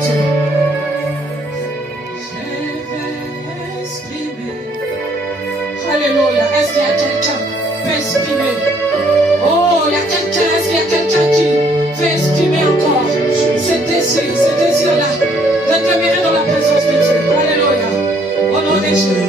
Dieu. Alléluia. Est-ce qu'il y a quelqu'un qui peut exprimer? Oh, il y a quelqu'un. Est-ce qu'il y a quelqu'un qui veut exprimer encore ce désir-là de demeurer dans la présence de Dieu? Alléluia. Au nom de Jésus.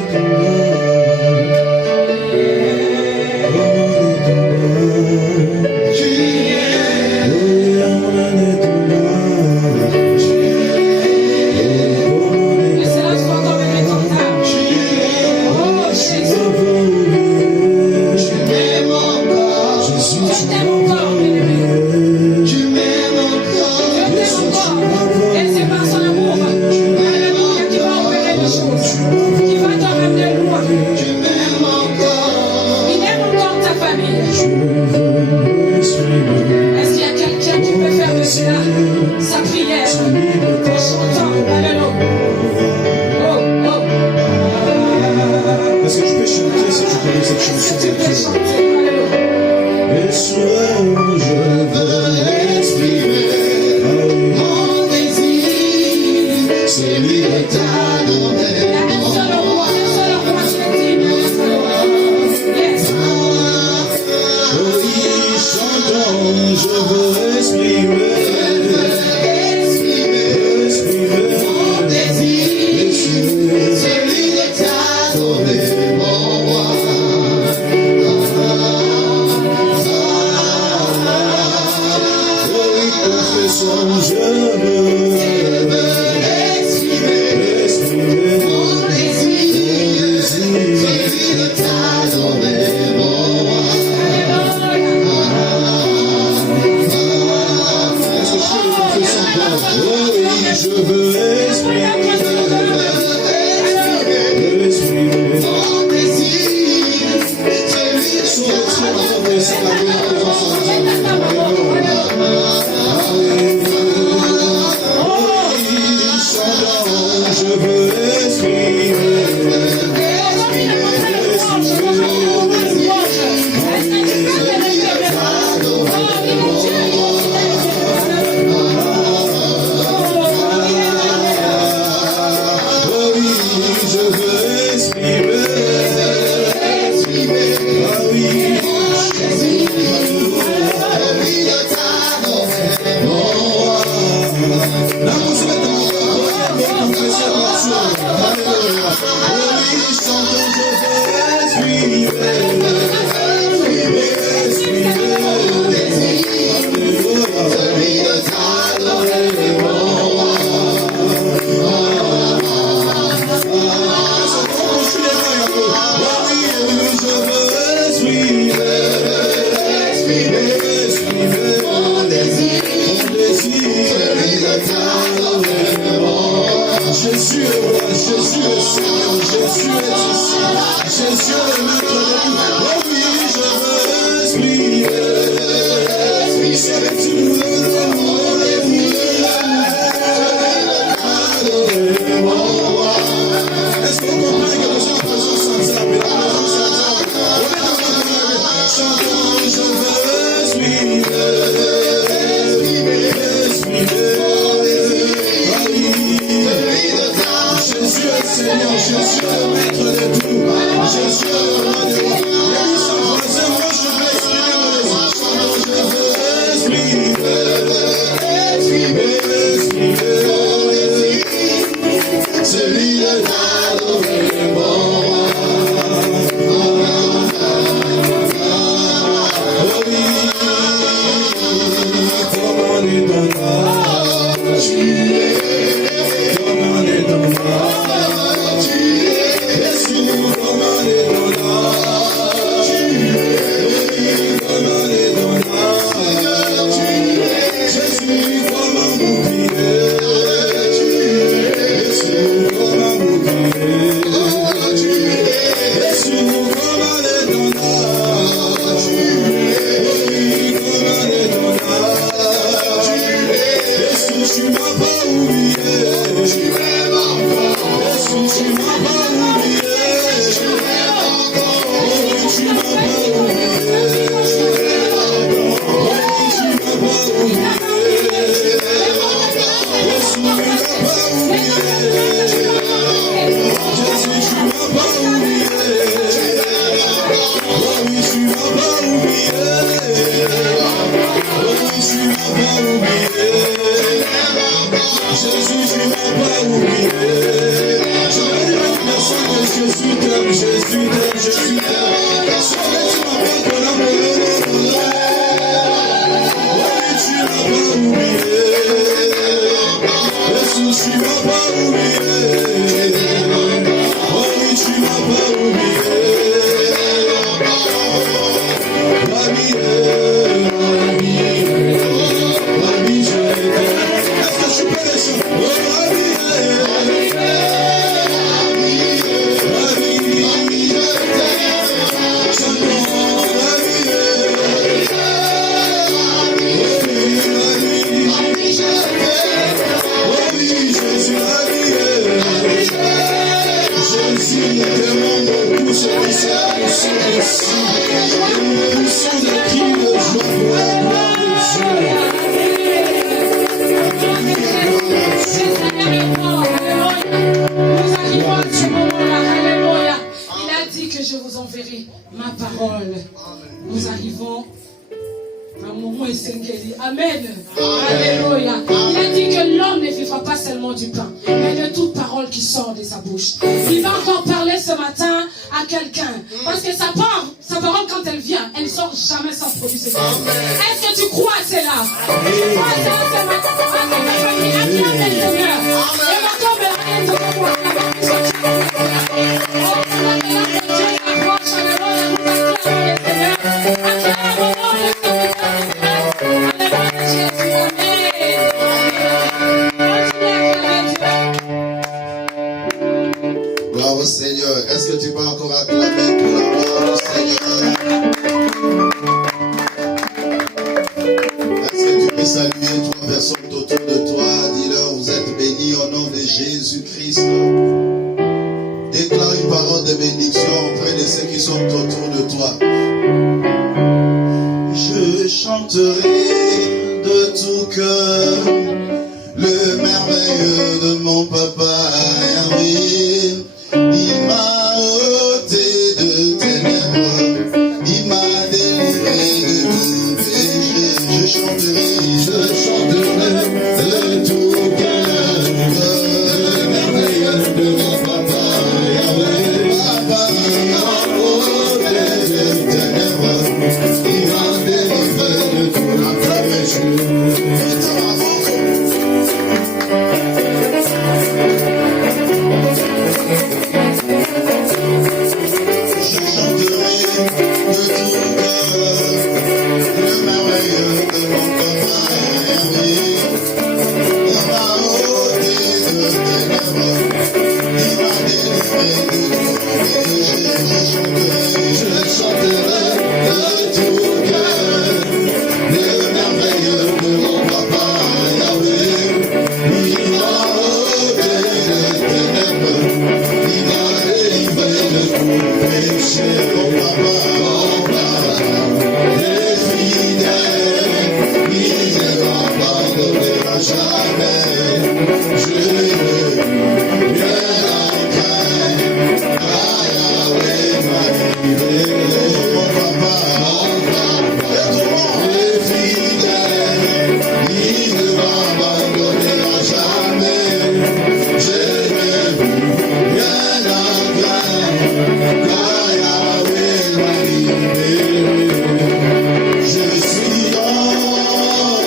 Hallelujah. Amen. Alléluia. Il a dit que l'homme ne vivra pas seulement du pain, mais de toute parole qui sort de sa bouche. Il va encore parler ce matin à quelqu'un. Parce que sa parole, quand elle vient, elle ne sort jamais sans produit. Est-ce que tu crois à cela? Tu crois à cela ce matin? Acclame le Seigneur. Et maintenant, gloire au Seigneur. Est-ce que tu peux encore acclamer pour la gloire au Seigneur? Est-ce que tu peux saluer trois personnes autour de toi? Dis-leur, vous êtes bénis au nom de Jésus-Christ. Déclare une parole de bénédiction auprès de ceux qui sont autour de toi. Je chanterai de tout cœur le merveilleux de mon papa Yahweh. Il m'a ôté de ténèbres, il m'a délivré de tout péché. Je chanterai de tout cœur le merveilleux de mon papa Yahweh. Papa, il m'a ôté de ténèbres, il m'a délivré de tout péché. Yahweh,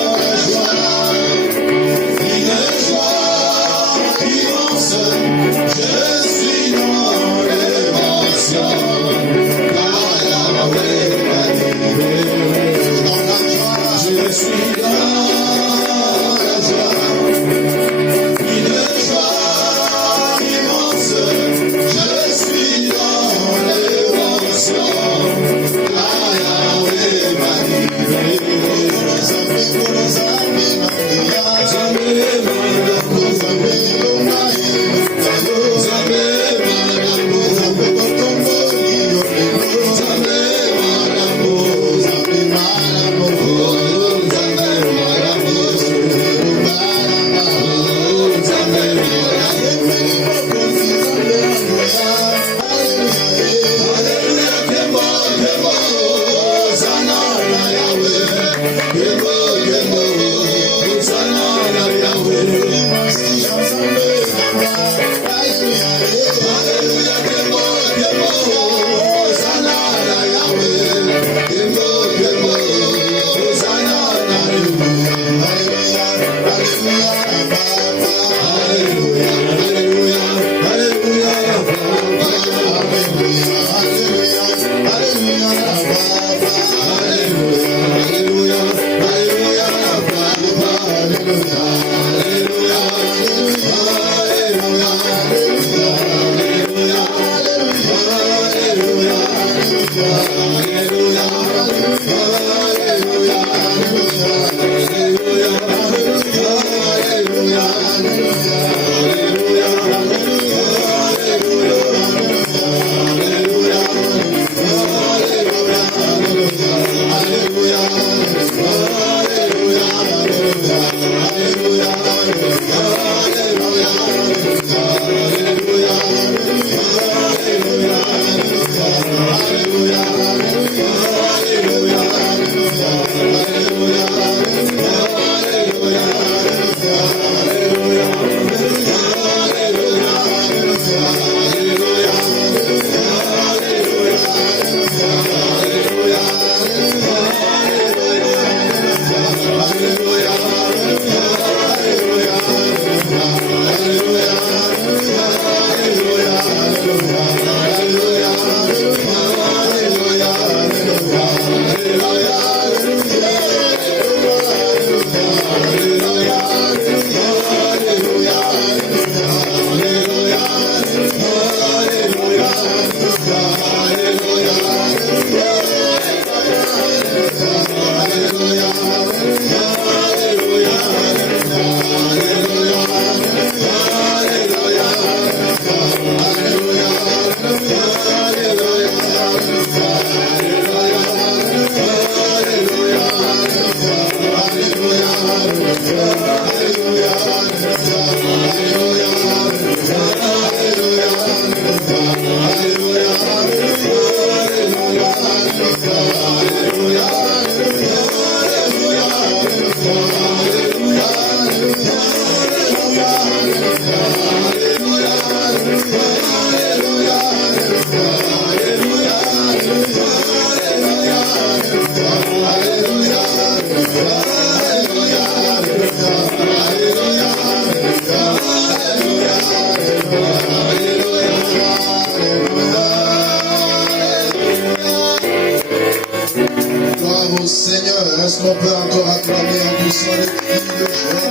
Est-ce qu'on peut encore acclamer en poussant les cris de joie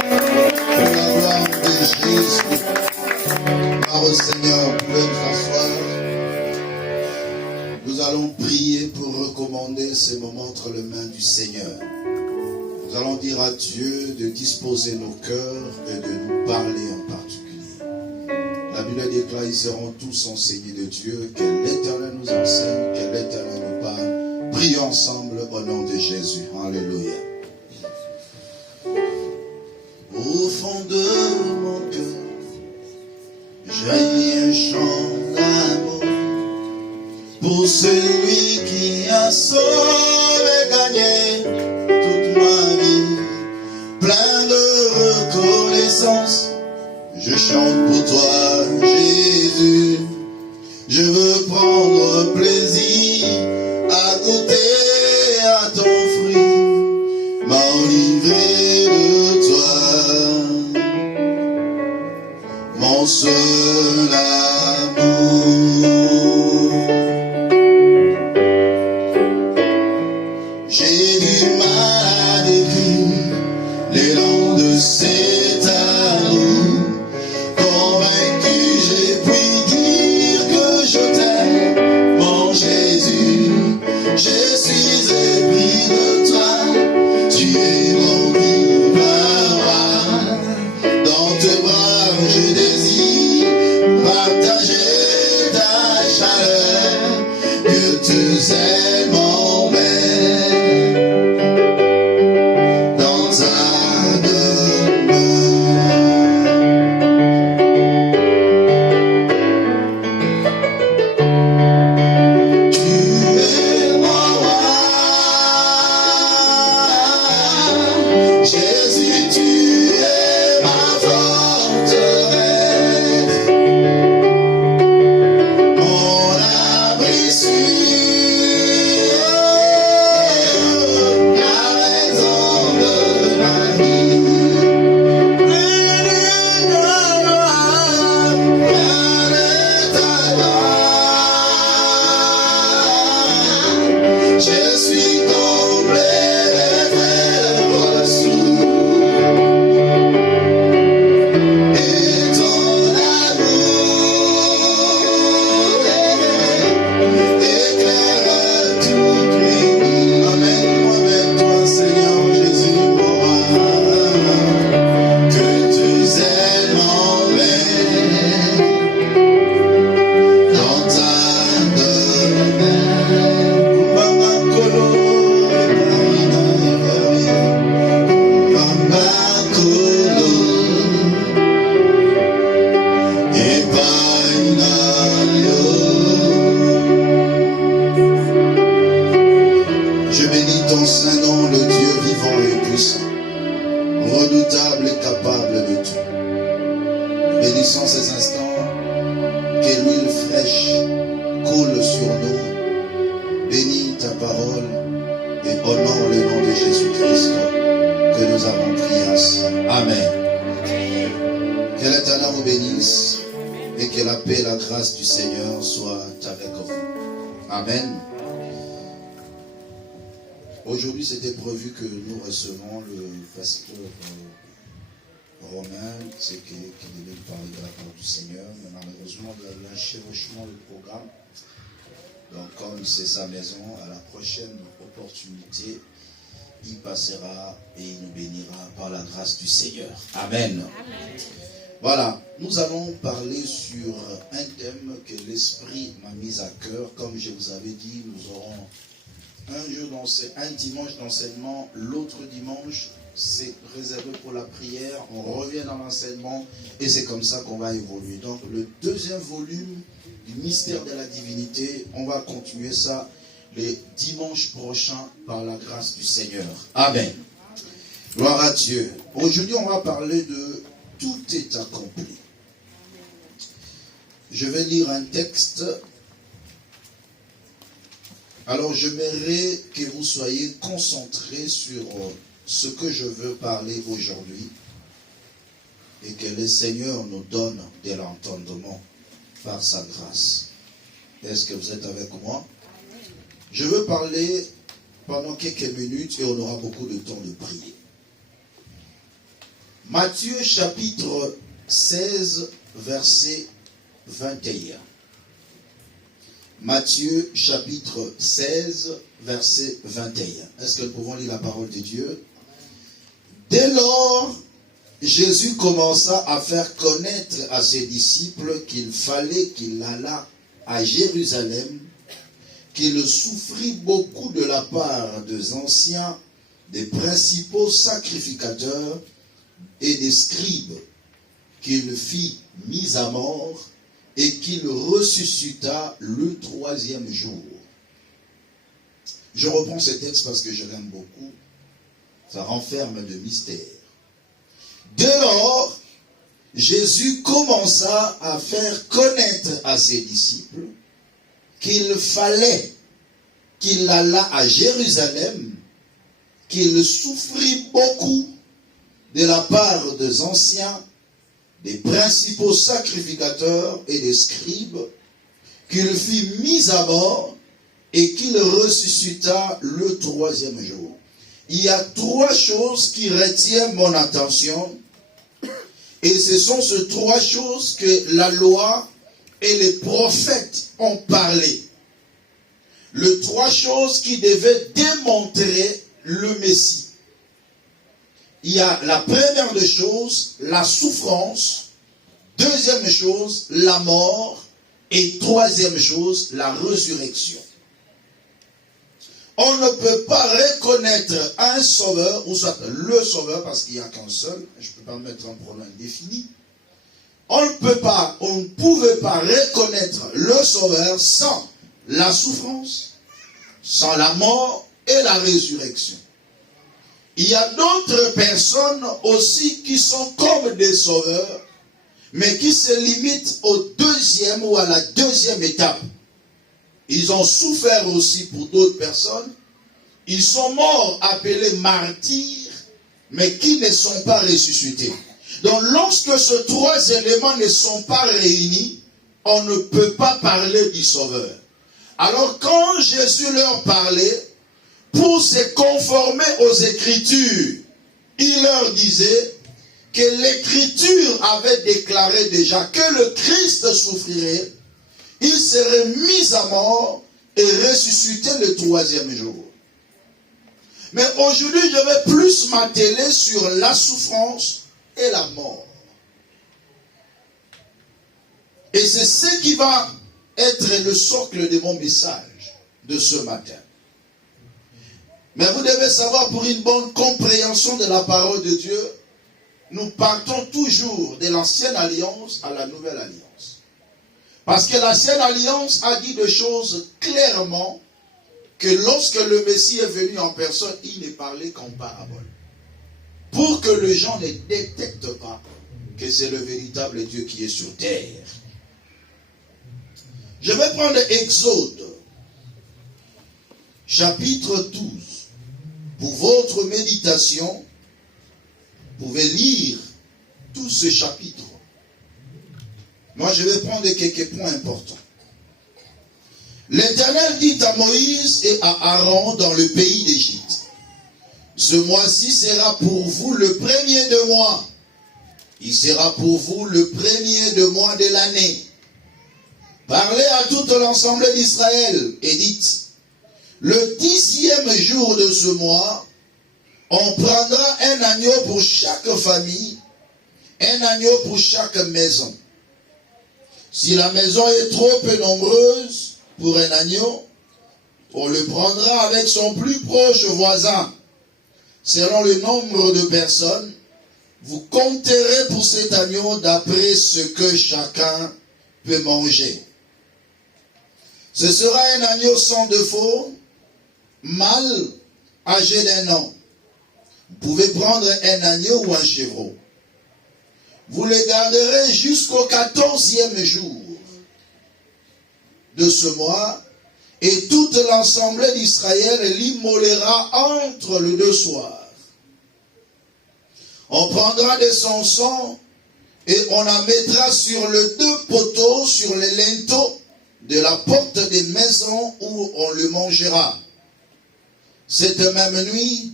pour la gloire de Jésus? Gloire au Seigneur, vous pouvez nous asseoir. Nous allons prier pour recommander ces moments entre les mains du Seigneur. Nous allons dire à Dieu de disposer nos cœurs et de nous parler en particulier. La Bible déclare, ils seront tous enseignés de Dieu, que l'Éternel nous enseigne, que l'Éternel nous parle. Prions ensemble au nom de Jésus. Alléluia. Au fond de mon cœur, jaillit un chant d'amour pour celui qui a sauvé, gagné toute ma vie. Plein de reconnaissance, je chante pour toi, Jésus. Je veux prendre plaisir à goûter à ton fruit, m'enivrer de toi, mon seul amour. J'ai du mal à décrire l'élan de cet amour. Convaincu, j'ai pu dire que je t'aime, mon Jésus. Je suis épris de toi, tu es mon vivant. Dans tes bras, je désire partager ta chaleur, que tes ailes m'emmènent dans ta Jésus, tu es ma forteresse, mon abri sûr, la raison de ma vie. Plein de gloire, plein de ta gloire, je suis complet. Je bénis ton saint nom, le Dieu vivant et puissant, redoutable et capable de tout. Bénissons ces instants, que l'huile fraîche coule sur nous. Bénis ta parole et honore le nom de Jésus-Christ que nous avons prié ainsi. Amen. Que l'Éternel vous bénisse et que la paix et la grâce du Seigneur soient avec vous. Amen. Aujourd'hui, c'était prévu que nous recevons le pasteur Romain, qui devait parler de la part du Seigneur, mais malheureusement, il y a eu un chevauchement du programme. Donc, comme c'est sa maison, à la prochaine opportunité, il passera et il nous bénira par la grâce du Seigneur. Amen. Amen. Voilà, nous allons parler sur un thème que l'Esprit m'a mis à cœur. Comme je vous avais dit, nous aurons un dimanche d'enseignement, l'autre dimanche, c'est réservé pour la prière, on revient dans l'enseignement et c'est comme ça qu'on va évoluer. Donc le deuxième volume du mystère de la divinité, on va continuer ça les dimanches prochains par la grâce du Seigneur. Amen. Gloire à Dieu. Aujourd'hui, on va parler de tout est accompli. Je vais lire un texte. Alors, j'aimerais que vous soyez concentrés sur ce que je veux parler aujourd'hui et que le Seigneur nous donne de l'entendement par sa grâce. Est-ce que vous êtes avec moi? Je veux parler pendant quelques minutes et on aura beaucoup de temps de prier. Matthieu chapitre 16, verset 21. Matthieu chapitre 16, verset 21. Est-ce que nous pouvons lire la parole de Dieu? Dès lors, Jésus commença à faire connaître à ses disciples qu'il fallait qu'il allât à Jérusalem, qu'il souffrit beaucoup de la part des anciens, des principaux sacrificateurs et des scribes, qu'il fit mis à mort et qu'il ressuscita le troisième jour. Je reprends ce texte parce que je l'aime beaucoup. Ça renferme de mystères. Dès lors, Jésus commença à faire connaître à ses disciples qu'il fallait qu'il allât à Jérusalem, qu'il souffrit beaucoup de la part des anciens, des principaux sacrificateurs et des scribes, qu'il fut mis à mort et qu'il ressuscita le troisième jour. Il y a trois choses qui retiennent mon attention, et ce sont ces trois choses que la loi et les prophètes ont parlé. Les trois choses qui devaient démontrer le Messie. Il y a la première des choses, la souffrance. Deuxième chose, la mort. Et troisième chose, la résurrection. On ne peut pas reconnaître un sauveur, ou soit le sauveur, parce qu'il n'y a qu'un seul, je ne peux pas mettre un pronom indéfini. On ne pouvait pas reconnaître le sauveur sans la souffrance, sans la mort et la résurrection. Il y a d'autres personnes aussi qui sont comme des sauveurs, mais qui se limitent au deuxième ou à la deuxième étape. Ils ont souffert aussi pour d'autres personnes. Ils sont morts appelés martyrs, mais qui ne sont pas ressuscités. Donc lorsque ces trois éléments ne sont pas réunis, on ne peut pas parler du sauveur. Alors quand Jésus leur parlait, pour se conformer aux Écritures, il leur disait que l'Écriture avait déclaré déjà que le Christ souffrirait, il serait mis à mort et ressuscité le troisième jour. Mais aujourd'hui, je vais plus m'atteler sur la souffrance et la mort. Et c'est ce qui va être le socle de mon message de ce matin. Mais vous devez savoir, pour une bonne compréhension de la parole de Dieu, nous partons toujours de l'ancienne alliance à la nouvelle alliance. Parce que l'ancienne alliance a dit des choses clairement, que lorsque le Messie est venu en personne, il ne parlait qu'en parabole. Pour que les gens ne détectent pas que c'est le véritable Dieu qui est sur terre. Je vais prendre Exode, chapitre 12. Pour votre méditation, vous pouvez lire tout ce chapitre. Moi, je vais prendre quelques points importants. L'Éternel dit à Moïse et à Aaron dans le pays d'Égypte, ce mois-ci sera pour vous le premier de mois. Il sera pour vous le premier de mois de l'année. Parlez à tout l'ensemble d'Israël et dites, le 10e jour de ce mois, on prendra un agneau pour chaque famille, un agneau pour chaque maison. Si la maison est trop peu nombreuse pour un agneau, On le prendra avec son plus proche voisin. Selon le nombre de personnes, vous compterez pour cet agneau d'après ce que chacun peut manger. Ce sera un agneau sans défaut, mâle, âgé d'1 an. Vous pouvez prendre un agneau ou un chevreau. Vous le garderez jusqu'au 14e jour de ce mois, et toute l'assemblée d'Israël l'immolera entre les 2 soirs. On prendra de son sang et on la mettra sur les 2 poteaux, sur les linteaux de la porte des maisons où on le mangera. Cette même nuit,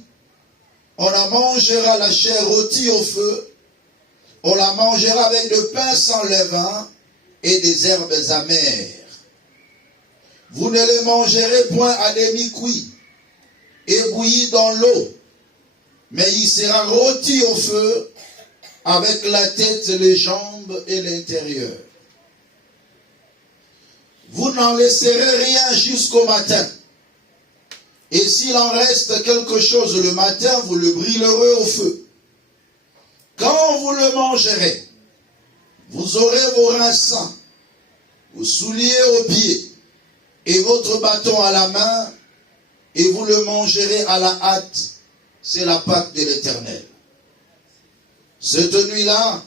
on en mangera la chair rôtie au feu. On la mangera avec du pain sans levain et des herbes amères. Vous ne les mangerez point à demi-cuit et bouilli dans l'eau, mais il sera rôti au feu avec la tête, les jambes et l'intérieur. Vous n'en laisserez rien jusqu'au matin. Et s'il en reste quelque chose le matin, vous le brûlerez au feu. Quand vous le mangerez, vous aurez vos reins sains, vos souliers aux pieds, et votre bâton à la main, et vous le mangerez à la hâte. C'est la Pâque de l'Éternel. Cette nuit-là,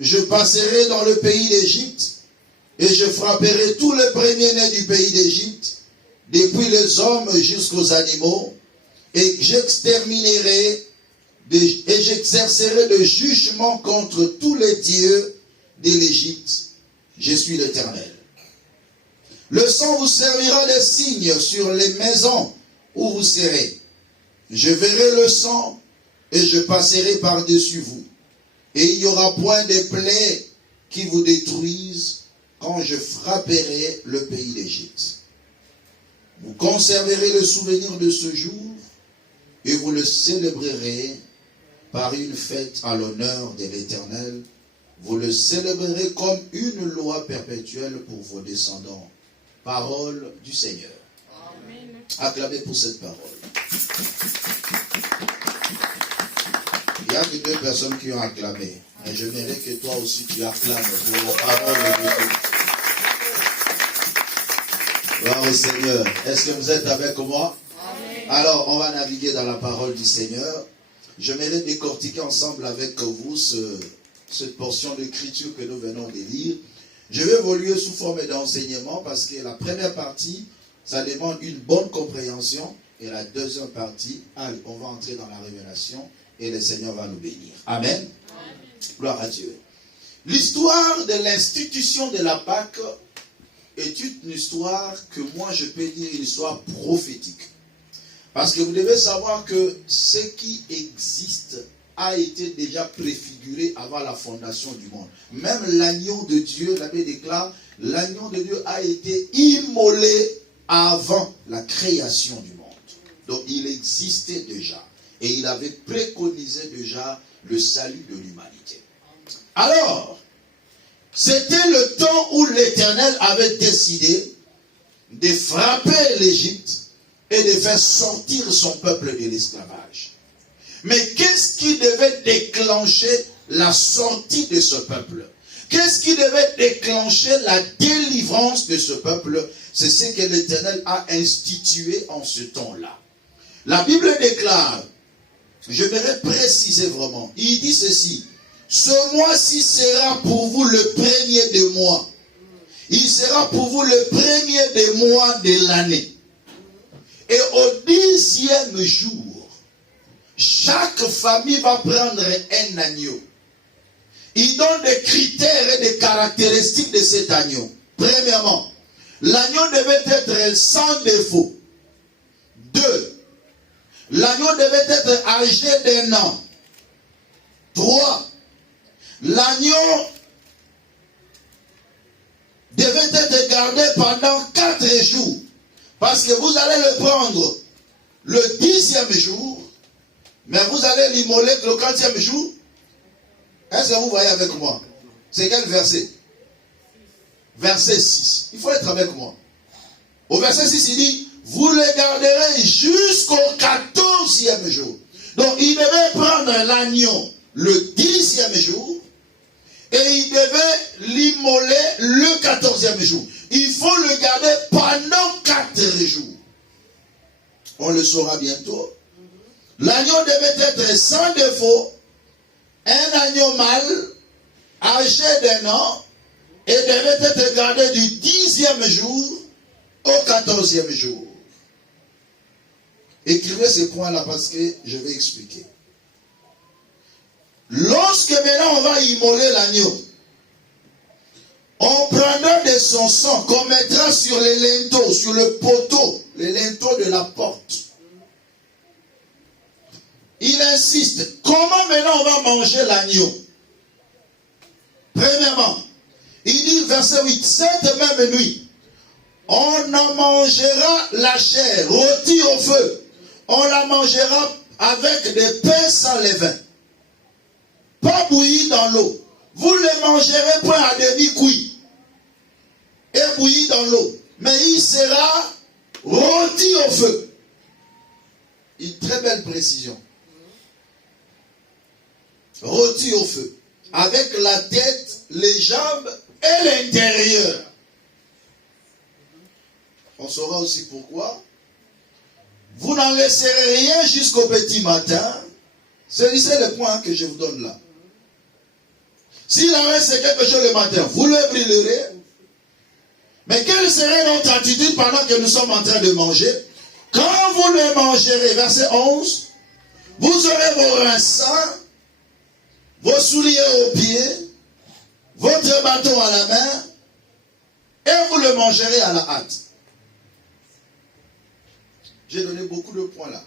je passerai dans le pays d'Égypte, et je frapperai tous les premiers-nés du pays d'Égypte, depuis les hommes jusqu'aux animaux, et j'exterminerai et j'exercerai le jugement contre tous les dieux de l'Égypte. Je suis l'Éternel. Le sang vous servira de signe sur les maisons où vous serez. Je verrai le sang et je passerai par-dessus vous. Et il n'y aura point de plaies qui vous détruisent quand je frapperai le pays d'Égypte. Vous conserverez le souvenir de ce jour et vous le célébrerez par une fête à l'honneur de l'Éternel. Vous le célébrerez comme une loi perpétuelle pour vos descendants. Parole du Seigneur. Amen. Acclamez pour cette parole. Il y a que 2 personnes qui ont acclamé. Mais je mérite que toi aussi tu acclames pour la parole de Dieu. Gloire au Seigneur. Est-ce que vous êtes avec moi? Amen. Alors, on va naviguer dans la parole du Seigneur. Je mérite décortiquer ensemble avec vous cette portion d'écriture que nous venons de lire. Je vais évoluer sous forme d'enseignement parce que la première partie, ça demande une bonne compréhension. Et la deuxième partie, on va entrer dans la révélation et le Seigneur va nous bénir. Amen. Amen. Gloire à Dieu. L'histoire de l'institution de la Pâque est une histoire que moi je peux dire une histoire prophétique. Parce que vous devez savoir que ce qui existe a été déjà préfiguré avant la fondation du monde. Même l'agneau de Dieu, la Bible déclare, l'agneau de Dieu a été immolé avant la création du monde. Donc il existait déjà. Et il avait préconisé déjà le salut de l'humanité. Alors, c'était le temps où l'Éternel avait décidé de frapper l'Égypte et de faire sortir son peuple de l'esclavage. Mais qu'est-ce qui devait déclencher la sortie de ce peuple? Qu'est-ce qui devait déclencher la délivrance de ce peuple? C'est ce que l'Éternel a institué en ce temps-là. La Bible déclare, je vais préciser vraiment, il dit ceci: ce mois-ci sera pour vous le premier des mois. Il sera pour vous le premier des mois de l'année. Et au 10e jour, chaque famille va prendre un agneau. Il donne des critères et des caractéristiques de cet agneau. Premièrement, l'agneau devait être sans défaut. 2. L'agneau devait être âgé d'1 an. 3. L'agneau devait être gardé pendant 4 jours. Parce que vous allez le prendre le 10e jour, mais vous allez l'immoler le 4e jour. Est-ce que vous voyez avec moi? C'est quel verset? Verset 6. Il faut être avec moi. Au verset 6, il dit: vous le garderez jusqu'au 14e jour. Donc il devait prendre l'agneau le 10e jour et il devait l'immoler le 14e jour. Il faut le garder pendant 4 jours. On le saura bientôt. L'agneau devait être sans défaut, un agneau mâle, âgé d'1 an, et devait être gardé du 10e jour au 14e jour. Écrivez ce point-là parce que je vais expliquer. Lorsque maintenant on va immoler l'agneau, on prendra de son sang qu'on mettra sur les linteaux, sur le poteau, les linteaux de la porte. Il insiste, comment maintenant on va manger l'agneau? Premièrement, il dit, verset 8, cette même nuit, on en mangera la chair, rôtie au feu. On la mangera avec des pains sans levain, pas bouillis dans l'eau. Vous le mangerez point à demi-cuit et bouilli dans l'eau, mais il sera rôti au feu. Une très belle précision. Rôti au feu, avec la tête, les jambes et l'intérieur. On saura aussi pourquoi. Vous n'en laisserez rien jusqu'au petit matin. C'est le point que je vous donne là. S'il en reste quelque chose le matin, vous le brûlerez. Mais quelle serait notre attitude pendant que nous sommes en train de manger? Quand vous le mangerez, verset 11, vous aurez vos reins sains, vos souliers aux pieds, votre bâton à la main, et vous le mangerez à la hâte. J'ai donné beaucoup de points là,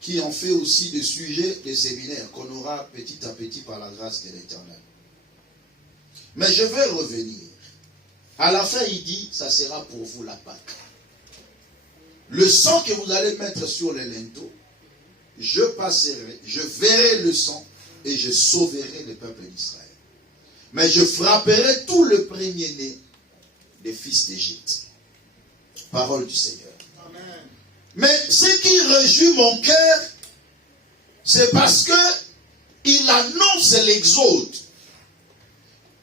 qui en fait aussi des sujets, des séminaires qu'on aura petit à petit par la grâce de l'Éternel. Mais je vais revenir. À la fin, il dit, ça sera pour vous la Pâque. Le sang que vous allez mettre sur les linteaux, je passerai, je verrai le sang et je sauverai le peuple d'Israël. Mais je frapperai tout le premier-né des fils d'Égypte. Parole du Seigneur. Amen. Mais ce qui réjouit mon cœur, c'est parce que il annonce l'exode.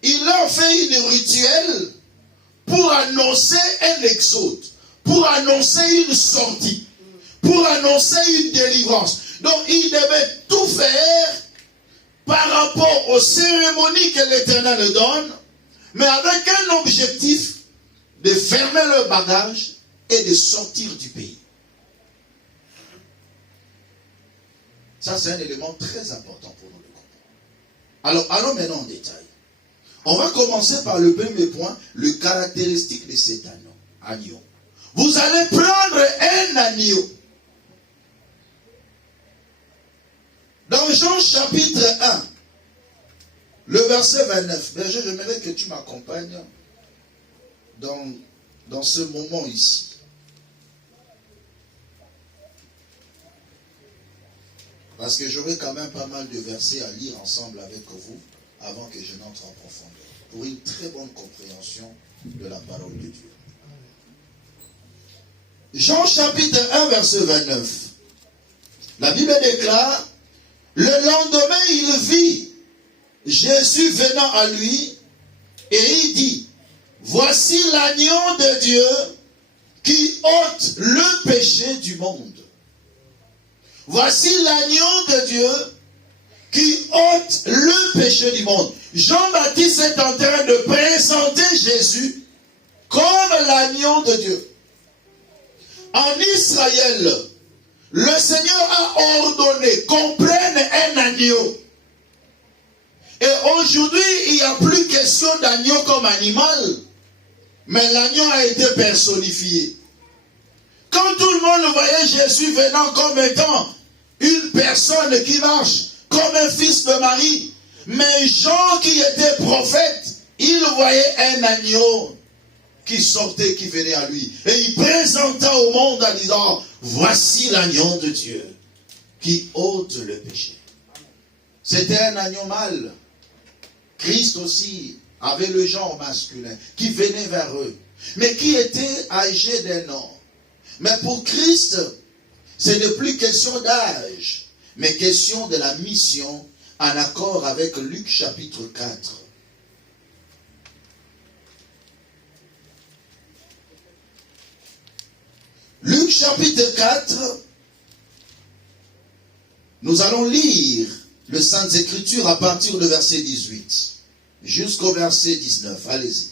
Il a fait une rituel pour annoncer un exode, pour annoncer une sortie, pour annoncer une délivrance. Donc il devait tout faire par rapport aux cérémonies que l'Éternel donne, mais avec un objectif de fermer le bagage et de sortir du pays. Ça, c'est un élément très important pour nous de comprendre. Alors, allons maintenant en détail. On va commencer par le premier point, le caractéristique de cet agneau. Vous allez prendre un agneau. Dans Jean chapitre 1, le verset 29, berger, j'aimerais que tu m'accompagnes dans ce moment ici. Parce que j'aurai quand même pas mal de versets à lire ensemble avec vous avant que je n'entre en profondeur, pour une très bonne compréhension de la parole de Dieu. Jean chapitre 1, verset 29. La Bible déclare, le lendemain il vit Jésus venant à lui et il dit, voici l'agneau de Dieu qui ôte le péché du monde. Voici l'agneau de Dieu qui ôte le péché du monde. Jean-Baptiste est en train de présenter Jésus comme l'agneau de Dieu. En Israël, le Seigneur a ordonné qu'on prenne un agneau. Et aujourd'hui, il n'y a plus question d'agneau comme animal, mais l'agneau a été personnifié. Quand tout le monde voyait Jésus venant comme étant une personne qui marche comme un fils de Marie, mais Jean qui était prophète, il voyait un agneau qui sortait, qui venait à lui. Et il présenta au monde en disant, voici l'agneau de Dieu qui ôte le péché. C'était un agneau mâle. Christ aussi avait le genre masculin qui venait vers eux mais qui était âgé d'un an. Mais pour Christ, ce n'est plus question d'âge, mais question de la mission en accord avec Luc chapitre 4. Luc chapitre 4, nous allons lire les Saintes Écritures à partir du verset 18 jusqu'au verset 19. Allez-y.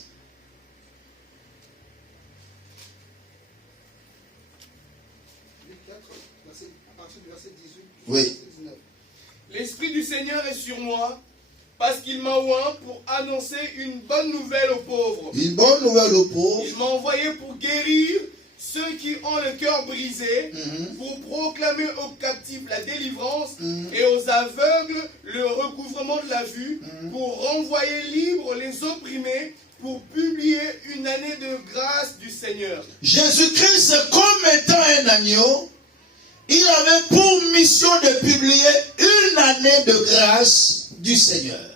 Oui. L'Esprit du Seigneur est sur moi, parce qu'il m'a oint pour annoncer une bonne nouvelle aux pauvres. Une bonne nouvelle aux pauvres. Il m'a envoyé pour guérir ceux qui ont le cœur brisé, pour proclamer aux captifs la délivrance et aux aveugles le recouvrement de la vue, pour renvoyer libres les opprimés, pour publier une année de grâce du Seigneur. Jésus-Christ, comme étant un agneau, il avait pour mission de publier une année de grâce du Seigneur.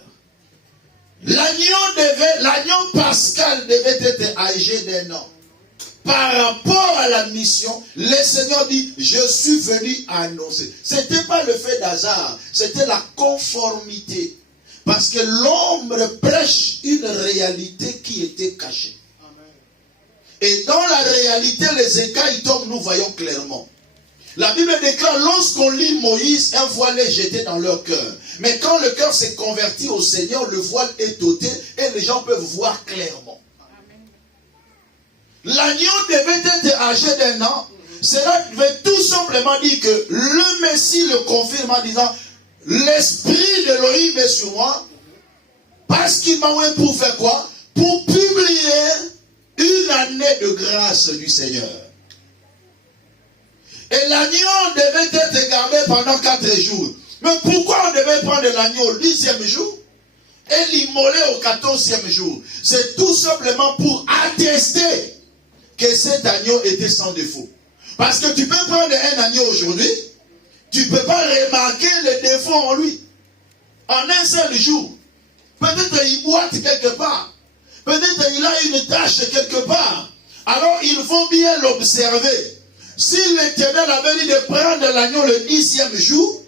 L'agneau pascal devait être âgé d'un an. Par rapport à la mission, le Seigneur dit, je suis venu annoncer. Ce n'était pas le fait d'hasard, c'était la conformité. Parce que l'ombre prêche une réalité qui était cachée. Et dans la réalité, les écailles tombent, nous voyons clairement. La Bible déclare, lorsqu'on lit Moïse, un voile est jeté dans leur cœur. Mais quand le cœur s'est converti au Seigneur, le voile est ôté et les gens peuvent voir clairement. L'agneau devait être âgé d'un an. Cela veut tout simplement dire que le Messie le confirme en disant, l'Esprit d'Élohim est sur moi, parce qu'il m'a envoyé pour faire quoi? Pour publier une année de grâce du Seigneur. Et l'agneau devait être gardé pendant 4 jours. Mais pourquoi on devait prendre l'agneau au 10e jour et l'immoler au 14e jour? C'est tout simplement pour attester que cet agneau était sans défaut. Parce que tu peux prendre un agneau aujourd'hui, tu ne peux pas remarquer les défauts en lui. En un seul jour. Peut-être il boite quelque part. Peut-être il a une tache quelque part. Alors il faut bien l'observer. Si l'Éternel avait dit de prendre l'agneau le 10e jour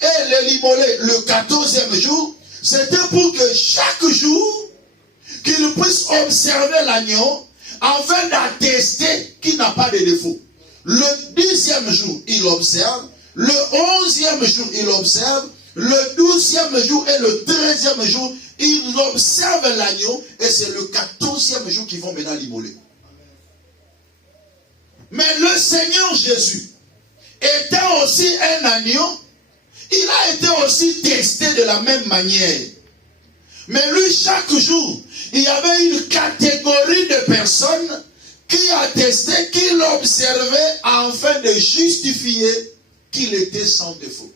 et l'immoler le 14e jour, c'était pour que chaque jour, qu'il puisse observer l'agneau afin d'attester qu'il n'a pas de défaut. Le 10e jour, il observe. Le 11e jour, il observe. Le 12e jour et le 13e jour, il observe l'agneau. Et c'est le 14e jour qu'ils vont maintenant l'immoler. Mais le Seigneur Jésus, étant aussi un agneau, il a été aussi testé de la même manière. Mais lui, chaque jour, il y avait une catégorie de personnes qui attestaient, qui l'observaient afin de justifier qu'il était sans défaut.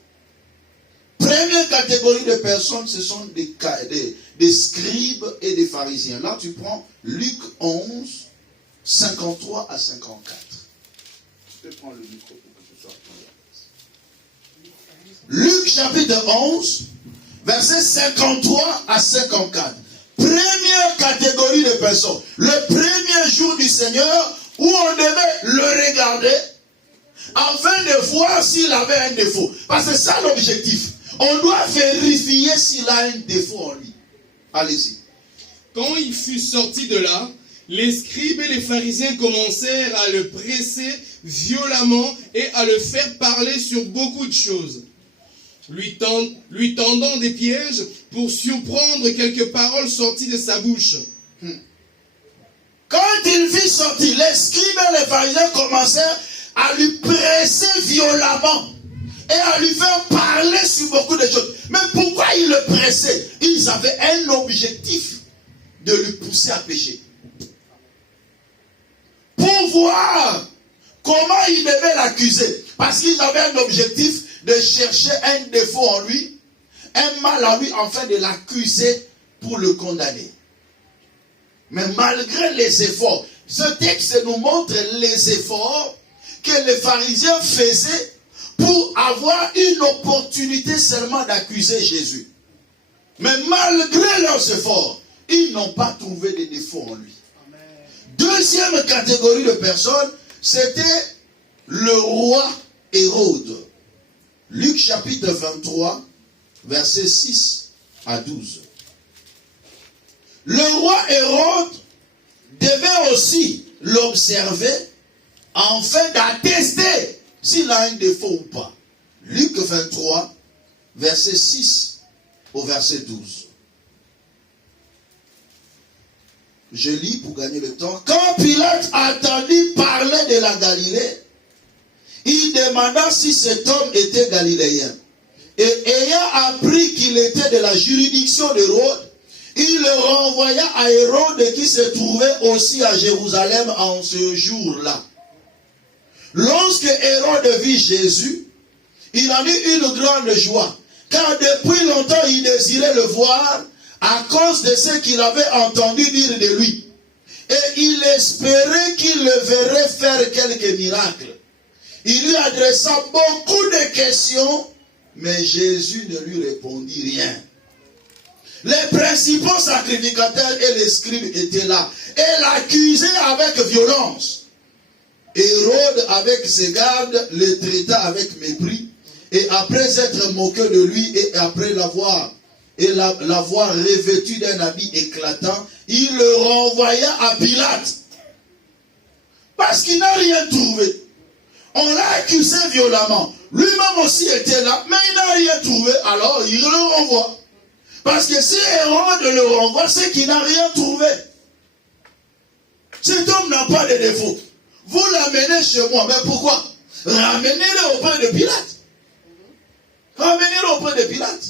Première catégorie de personnes, ce sont des scribes et des pharisiens. Là, tu prends Luc 11, 53 à 54. Je peux prendre le micro pour que ce soit clair. Luc chapitre 11, versets 53 à 54. Première catégorie de personnes. Le premier jour du Seigneur où on devait le regarder afin de voir s'il avait un défaut. Parce que c'est ça l'objectif. On doit vérifier s'il a un défaut en lui. Allez-y. Quand il fut sorti de là, les scribes et les pharisiens commencèrent à le presser violemment et à le faire parler sur beaucoup de choses, lui tendant des pièges pour surprendre quelques paroles sorties de sa bouche. Quand il fut sorti, les scribes et les pharisiens commencèrent à lui presser violemment et à lui faire parler sur beaucoup de choses. Mais pourquoi ils le pressaient? Ils avaient un objectif de lui pousser à pécher. Pour voir comment ils devaient l'accuser. Parce qu'ils avaient un objectif de chercher un défaut en lui, un mal en lui, afin de l'accuser pour le condamner. Mais malgré les efforts, ce texte nous montre les efforts que les pharisiens faisaient pour avoir une opportunité seulement d'accuser Jésus. Mais malgré leurs efforts, ils n'ont pas trouvé de défaut en lui. Deuxième catégorie de personnes, c'était le roi Hérode. Luc chapitre 23, versets 6 à 12. Le roi Hérode devait aussi l'observer afin d'attester s'il a un défaut ou pas. Luc 23, verset 6 au verset 12. Je lis pour gagner le temps. Quand Pilate entendit parler de la Galilée, il demanda si cet homme était galiléen. Et ayant appris qu'il était de la juridiction d'Hérode, il le renvoya à Hérode qui se trouvait aussi à Jérusalem en ce jour-là. Lorsque Hérode vit Jésus, il en eut une grande joie, car depuis longtemps il désirait le voir à cause de ce qu'il avait entendu dire de lui. Et il espérait qu'il le verrait faire quelques miracles. Il lui adressa beaucoup de questions, mais Jésus ne lui répondit rien. Les principaux sacrificateurs et les scribes étaient là et l'accusaient avec violence. Hérode, avec ses gardes, le traita avec mépris. Et après être moqué de lui et après l'avoir revêtu d'un habit éclatant, il le renvoya à Pilate. Parce qu'il n'a rien trouvé. On l'a accusé violemment. Lui-même aussi était là, mais il n'a rien trouvé. Alors il le renvoie. Parce que si Hérode le renvoie, c'est qu'il n'a rien trouvé. Cet homme n'a pas de défaut. Vous l'amenez chez moi, mais pourquoi? Ramenez-le auprès de Pilate. Ramenez-le auprès de Pilate.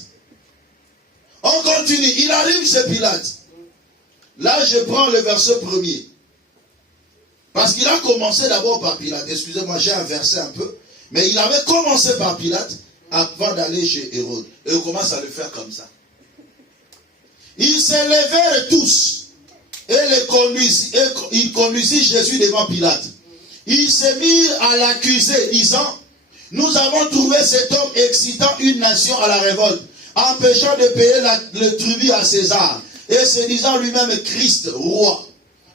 On continue. Il arrive chez Pilate. Là, je prends le verset premier. Parce qu'il a commencé d'abord par Pilate. Excusez-moi, j'ai inversé un peu. Mais il avait commencé par Pilate avant d'aller chez Hérode. Et on commence à le faire comme ça. Ils se levèrent tous. Et il conduisit Jésus devant Pilate. Ils se mirent à l'accuser, disant: nous avons trouvé cet homme excitant une nation à la révolte, empêchant de payer le tribut à César, et se disant lui-même Christ, roi.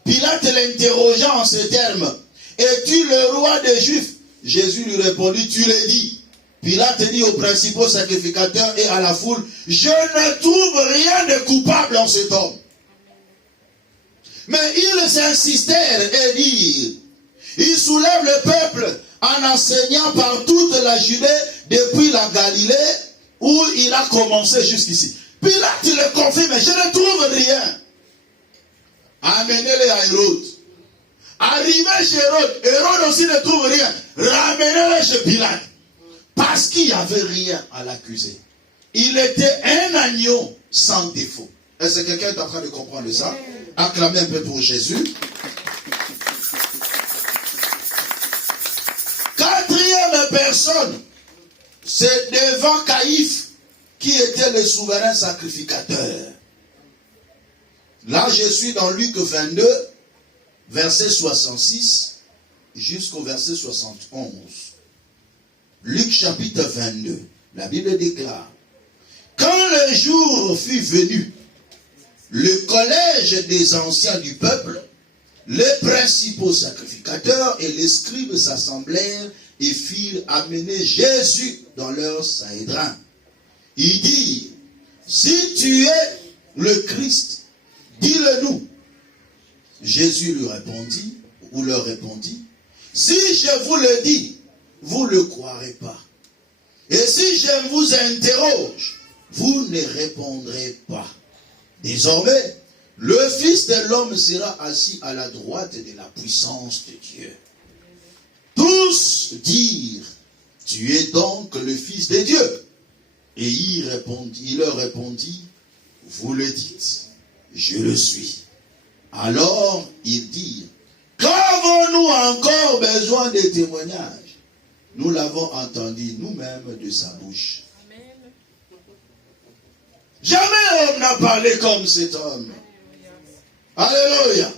Pilate l'interrogea en ces termes: es-tu le roi des Juifs? Jésus lui répondit: tu l'as dit. Pilate dit aux principaux sacrificateurs et à la foule: je ne trouve rien de coupable en cet homme. Mais ils insistèrent et dirent: il soulève le peuple en enseignant par toute la Judée, depuis la Galilée, où il a commencé jusqu'ici. Pilate le confirme: je ne trouve rien. Amenez-le à Hérode. Arrivé chez Hérode, Hérode aussi ne trouve rien. Ramenez-le chez Pilate. Parce qu'il n'y avait rien à l'accuser. Il était un agneau sans défaut. Est-ce que quelqu'un est en train de comprendre ça? Acclamez un peu pour Jésus. Quatrième personne, c'est devant Caïphe, qui était le souverain sacrificateur. Là, je suis dans Luc 22, verset 66 jusqu'au verset 71. Luc chapitre 22, la Bible déclare: quand le jour fut venu, le collège des anciens du peuple, les principaux sacrificateurs et les scribes s'assemblèrent et firent amener Jésus dans leur sahédrin. Ils dirent: si tu es le Christ, dis-le-nous. Jésus lui répondit, ou leur répondit: si je vous le dis, vous ne le croirez pas. Et si je vous interroge, vous ne répondrez pas. Désormais, le Fils de l'homme sera assis à la droite de la puissance de Dieu. Tous dirent: tu es donc le Fils de Dieu. Et il leur répondit: vous le dites, je le suis. Alors ils dirent: qu'avons-nous encore besoin de témoignages? Nous l'avons entendu nous-mêmes de sa bouche. Amen. Jamais homme n'a parlé comme cet homme. Alléluia.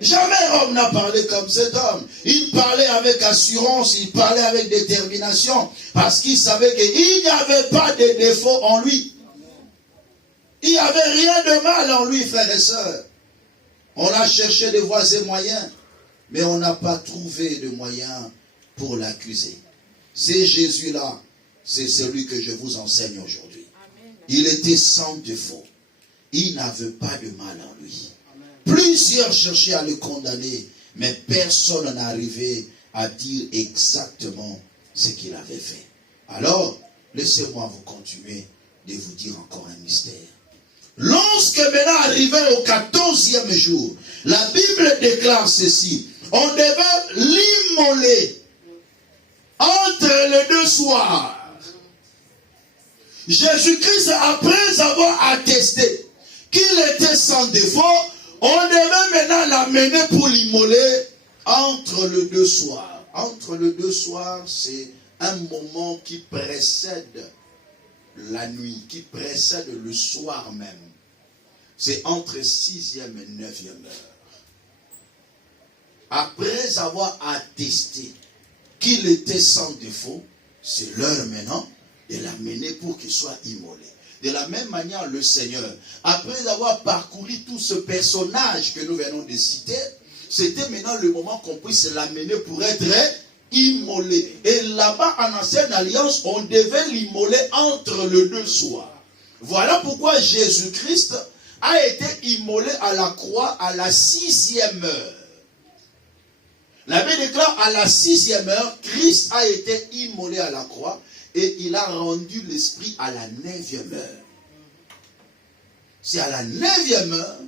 Jamais homme n'a parlé comme cet homme. Il parlait avec assurance, il parlait avec détermination, parce qu'il savait qu'il n'y avait pas de défaut en lui. Il n'y avait rien de mal en lui, frères et sœurs. On a cherché des voies et moyens mais on n'a pas trouvé de moyen pour l'accuser. C'est Jésus-là, c'est celui que je vous enseigne aujourd'hui. Il était sans défaut. Il n'avait pas de mal en lui. Plusieurs cherchaient à le condamner, mais personne n'arrivait à dire exactement ce qu'il avait fait. Alors, laissez-moi vous continuer de vous dire encore un mystère. Lorsque maintenant arrivé au 14e jour, la Bible déclare ceci: on devait l'immoler entre les deux soirs. Jésus-Christ, après avoir attesté qu'il était sans défaut, on devait maintenant l'amener pour l'immoler entre les deux soirs. Entre les deux soirs, c'est un moment qui précède la nuit, qui précède le soir même. C'est entre 6e et 9e heure. Après avoir attesté qu'il était sans défaut, c'est l'heure maintenant de l'amener pour qu'il soit immolé. De la même manière, le Seigneur, après avoir parcouru tout ce personnage que nous venons de citer, c'était maintenant le moment qu'on puisse l'amener pour être immolé. Et là-bas, en ancienne alliance, on devait l'immoler entre les deux soirs. Voilà pourquoi Jésus-Christ a été immolé à la croix à la 6e heure. La Bible déclare à la 6e heure, Christ a été immolé à la croix et il a rendu l'esprit à la 9e heure. C'est à la 9e heure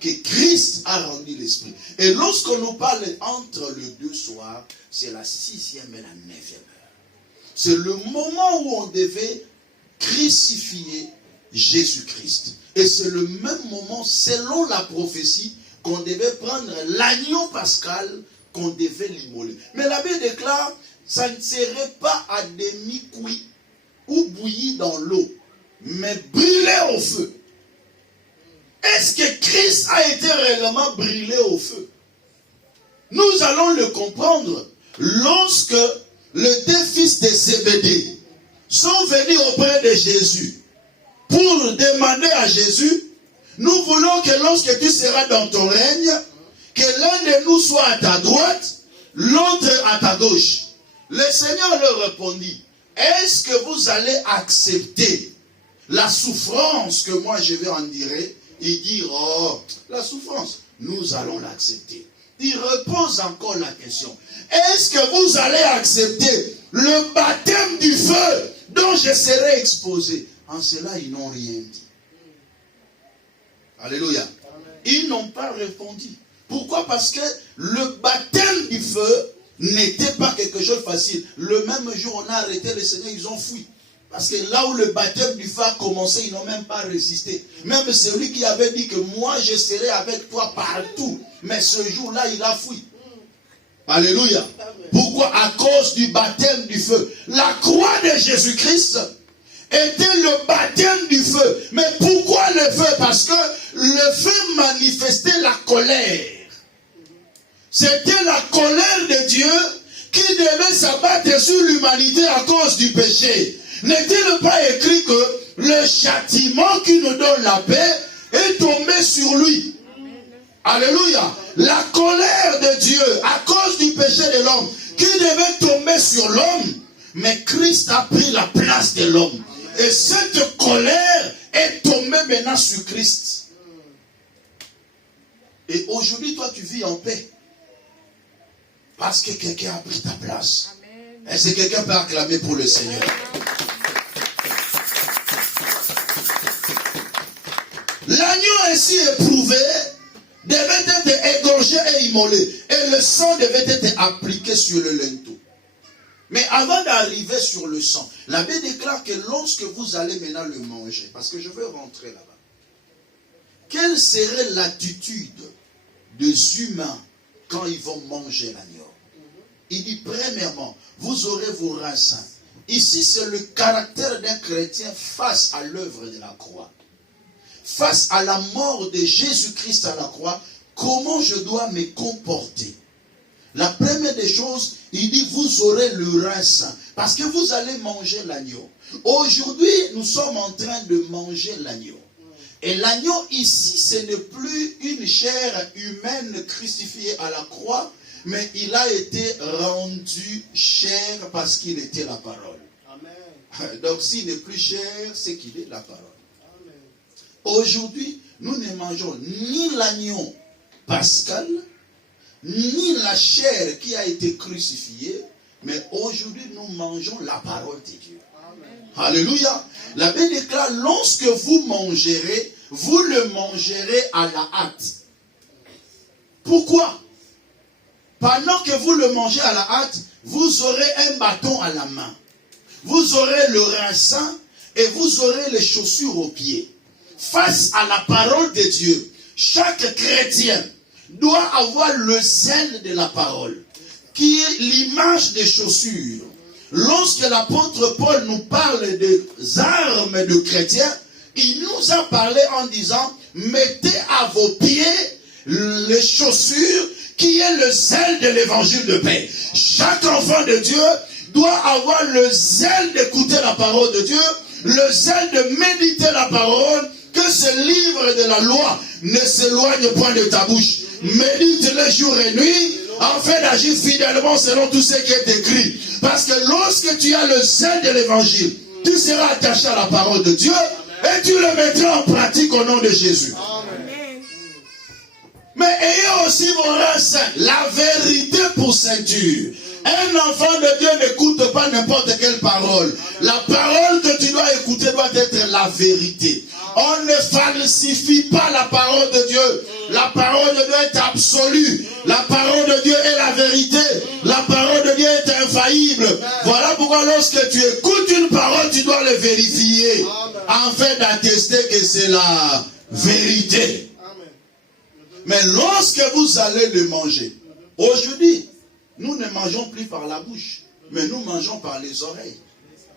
que Christ a rendu l'esprit. Et lorsque nous parle entre les deux soirs, c'est la 6e et la 9e heure. C'est le moment où on devait crucifier Jésus-Christ. Et c'est le même moment, selon la prophétie, qu'on devait prendre l'agneau pascal, qu'on devait l'immoler. Mais la Bible déclare, ça ne serait pas à demi cuit ou bouilli dans l'eau, mais brûlé au feu. Est-ce que Christ a été réellement brûlé au feu? Nous allons le comprendre lorsque les deux fils de Zébédée sont venus auprès de Jésus pour demander à Jésus: nous voulons que lorsque tu seras dans ton règne, que l'un de nous soit à ta droite, l'autre à ta gauche. Le Seigneur leur répondit: est-ce que vous allez accepter la souffrance que moi je vais endurer? Il dit: oh, la souffrance, nous allons l'accepter. Il repose encore la question: est-ce que vous allez accepter le baptême du feu dont je serai exposé? En cela, ils n'ont rien dit. Alléluia. Ils n'ont pas répondu. Pourquoi? Parce que le baptême du feu n'était pas quelque chose de facile. Le même jour, on a arrêté le Seigneur, ils ont fui. Parce que là où le baptême du feu a commencé, ils n'ont même pas résisté. Même celui qui avait dit que moi je serai avec toi partout. Mais ce jour-là, il a fui. Alléluia. Pourquoi? À cause du baptême du feu. La croix de Jésus-Christ était le baptême du feu. Mais pourquoi le feu? Parce que le feu manifestait la colère. C'était la colère de Dieu qui devait s'abattre sur l'humanité à cause du péché. N'est-il pas écrit que le châtiment qui nous donne la paix est tombé sur lui? Alléluia. La colère de Dieu à cause du péché de l'homme qui devait tomber sur l'homme, mais Christ a pris la place de l'homme. Et cette colère est tombée maintenant sur Christ. Et aujourd'hui, toi, tu vis en paix. Parce que quelqu'un a pris ta place. Est-ce que quelqu'un peut acclamer pour le Seigneur? L'agneau ainsi éprouvé devait être égorgé et immolé. Et le sang devait être appliqué sur le linteau. Mais avant d'arriver sur le sang, la Bible déclare que lorsque vous allez maintenant le manger, parce que je veux rentrer là-bas, quelle serait l'attitude des humains quand ils vont manger l'agneau? Il dit premièrement, vous aurez vos reins saints. Ici, c'est le caractère d'un chrétien face à l'œuvre de la croix. Face à la mort de Jésus-Christ à la croix, comment je dois me comporter? La première des choses, il dit, vous aurez le rein saint. Parce que vous allez manger l'agneau. Aujourd'hui, nous sommes en train de manger l'agneau. Et l'agneau ici, ce n'est plus une chair humaine crucifiée à la croix, mais il a été rendu cher parce qu'il était la parole. Amen. Donc s'il n'est plus cher, c'est qu'il est la parole. Aujourd'hui, nous ne mangeons ni l'agneau pascal, ni la chair qui a été crucifiée, mais aujourd'hui nous mangeons la parole de Dieu. Amen. Alléluia. La Bible déclare, lorsque vous mangerez, vous le mangerez à la hâte. Pourquoi? Pendant que vous le mangez à la hâte, vous aurez un bâton à la main. Vous aurez le rein saint et vous aurez les chaussures aux pieds. Face à la parole de Dieu, chaque chrétien doit avoir le zèle de la parole, qui est l'image des chaussures. Lorsque l'apôtre Paul nous parle des armes de chrétiens, il nous a parlé en disant, mettez à vos pieds les chaussures qui est le zèle de l'évangile de paix. Chaque enfant de Dieu doit avoir le zèle d'écouter la parole de Dieu, le zèle de méditer la parole, que ce livre de la loi ne s'éloigne point de ta bouche. Médite-le jour et nuit, afin d'agir fidèlement selon tout ce qui est écrit. Parce que lorsque tu as le zèle de l'évangile, tu seras attaché à la parole de Dieu et tu le mettras en pratique au nom de Jésus. Amen. Mais ayez aussi vos reins saints, la vérité pour ceinture. Un enfant de Dieu n'écoute pas n'importe quelle parole. La parole que tu dois écouter doit être la vérité. On ne falsifie pas la parole de Dieu. La parole de Dieu est absolue. La parole de Dieu est la vérité. La parole de Dieu est infaillible. Voilà pourquoi lorsque tu écoutes une parole, tu dois le vérifier. Afin d'attester que c'est la vérité. Mais lorsque vous allez le manger, aujourd'hui, nous ne mangeons plus par la bouche, mais nous mangeons par les oreilles.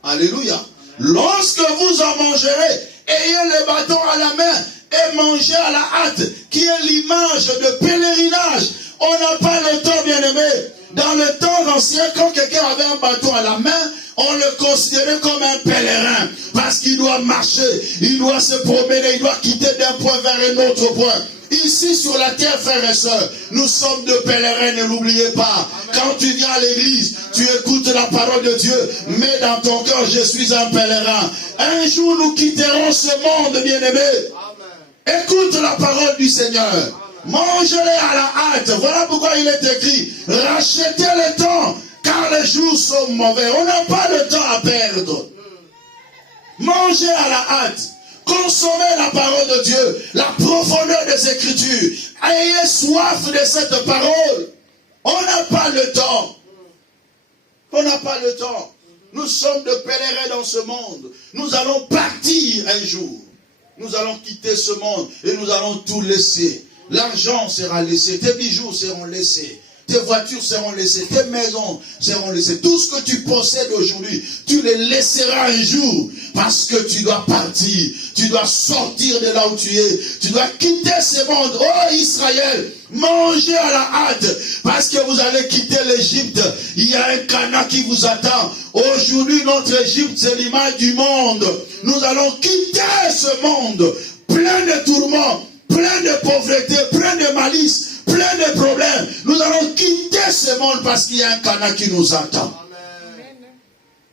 Alléluia. Lorsque vous en mangerez, ayez le bâton à la main et mangez à la hâte, qui est l'image de pèlerinage. On n'a pas le temps, bien-aimé. Dans le temps ancien, quand quelqu'un avait un bâton à la main, on le considérait comme un pèlerin. Parce qu'il doit marcher, il doit se promener, il doit quitter d'un point vers un autre point. Ici sur la terre, frères et sœurs, nous sommes de pèlerins, ne l'oubliez pas. Quand tu viens à l'église, tu écoutes la parole de Dieu, mais dans ton cœur, je suis un pèlerin. Un jour, nous quitterons ce monde, bien-aimé. Écoute la parole du Seigneur. Mangez-les à la hâte. Voilà pourquoi il est écrit, rachetez le temps, car les jours sont mauvais. On n'a pas le temps à perdre. Mangez à la hâte. Consommez la parole de Dieu, la profondeur des Écritures. Ayez soif de cette parole. On n'a pas le temps. On n'a pas le temps. Nous sommes de pèlerins dans ce monde. Nous allons partir un jour. Nous allons quitter ce monde et nous allons tout laisser. L'argent sera laissé, tes bijoux seront laissés. Tes voitures seront laissées, tes maisons seront laissées. Tout ce que tu possèdes aujourd'hui, tu les laisseras un jour. Parce que tu dois partir. Tu dois sortir de là où tu es. Tu dois quitter ce monde. Oh Israël, mangez à la hâte. Parce que vous allez quitter l'Égypte. Il y a un Canaan qui vous attend. Aujourd'hui, notre Égypte, c'est l'image du monde. Nous allons quitter ce monde. Plein de tourments, plein de pauvreté, plein de malice. Plein de problèmes. Nous allons quitter ce monde parce qu'il y a un Canaan qui nous attend. Amen.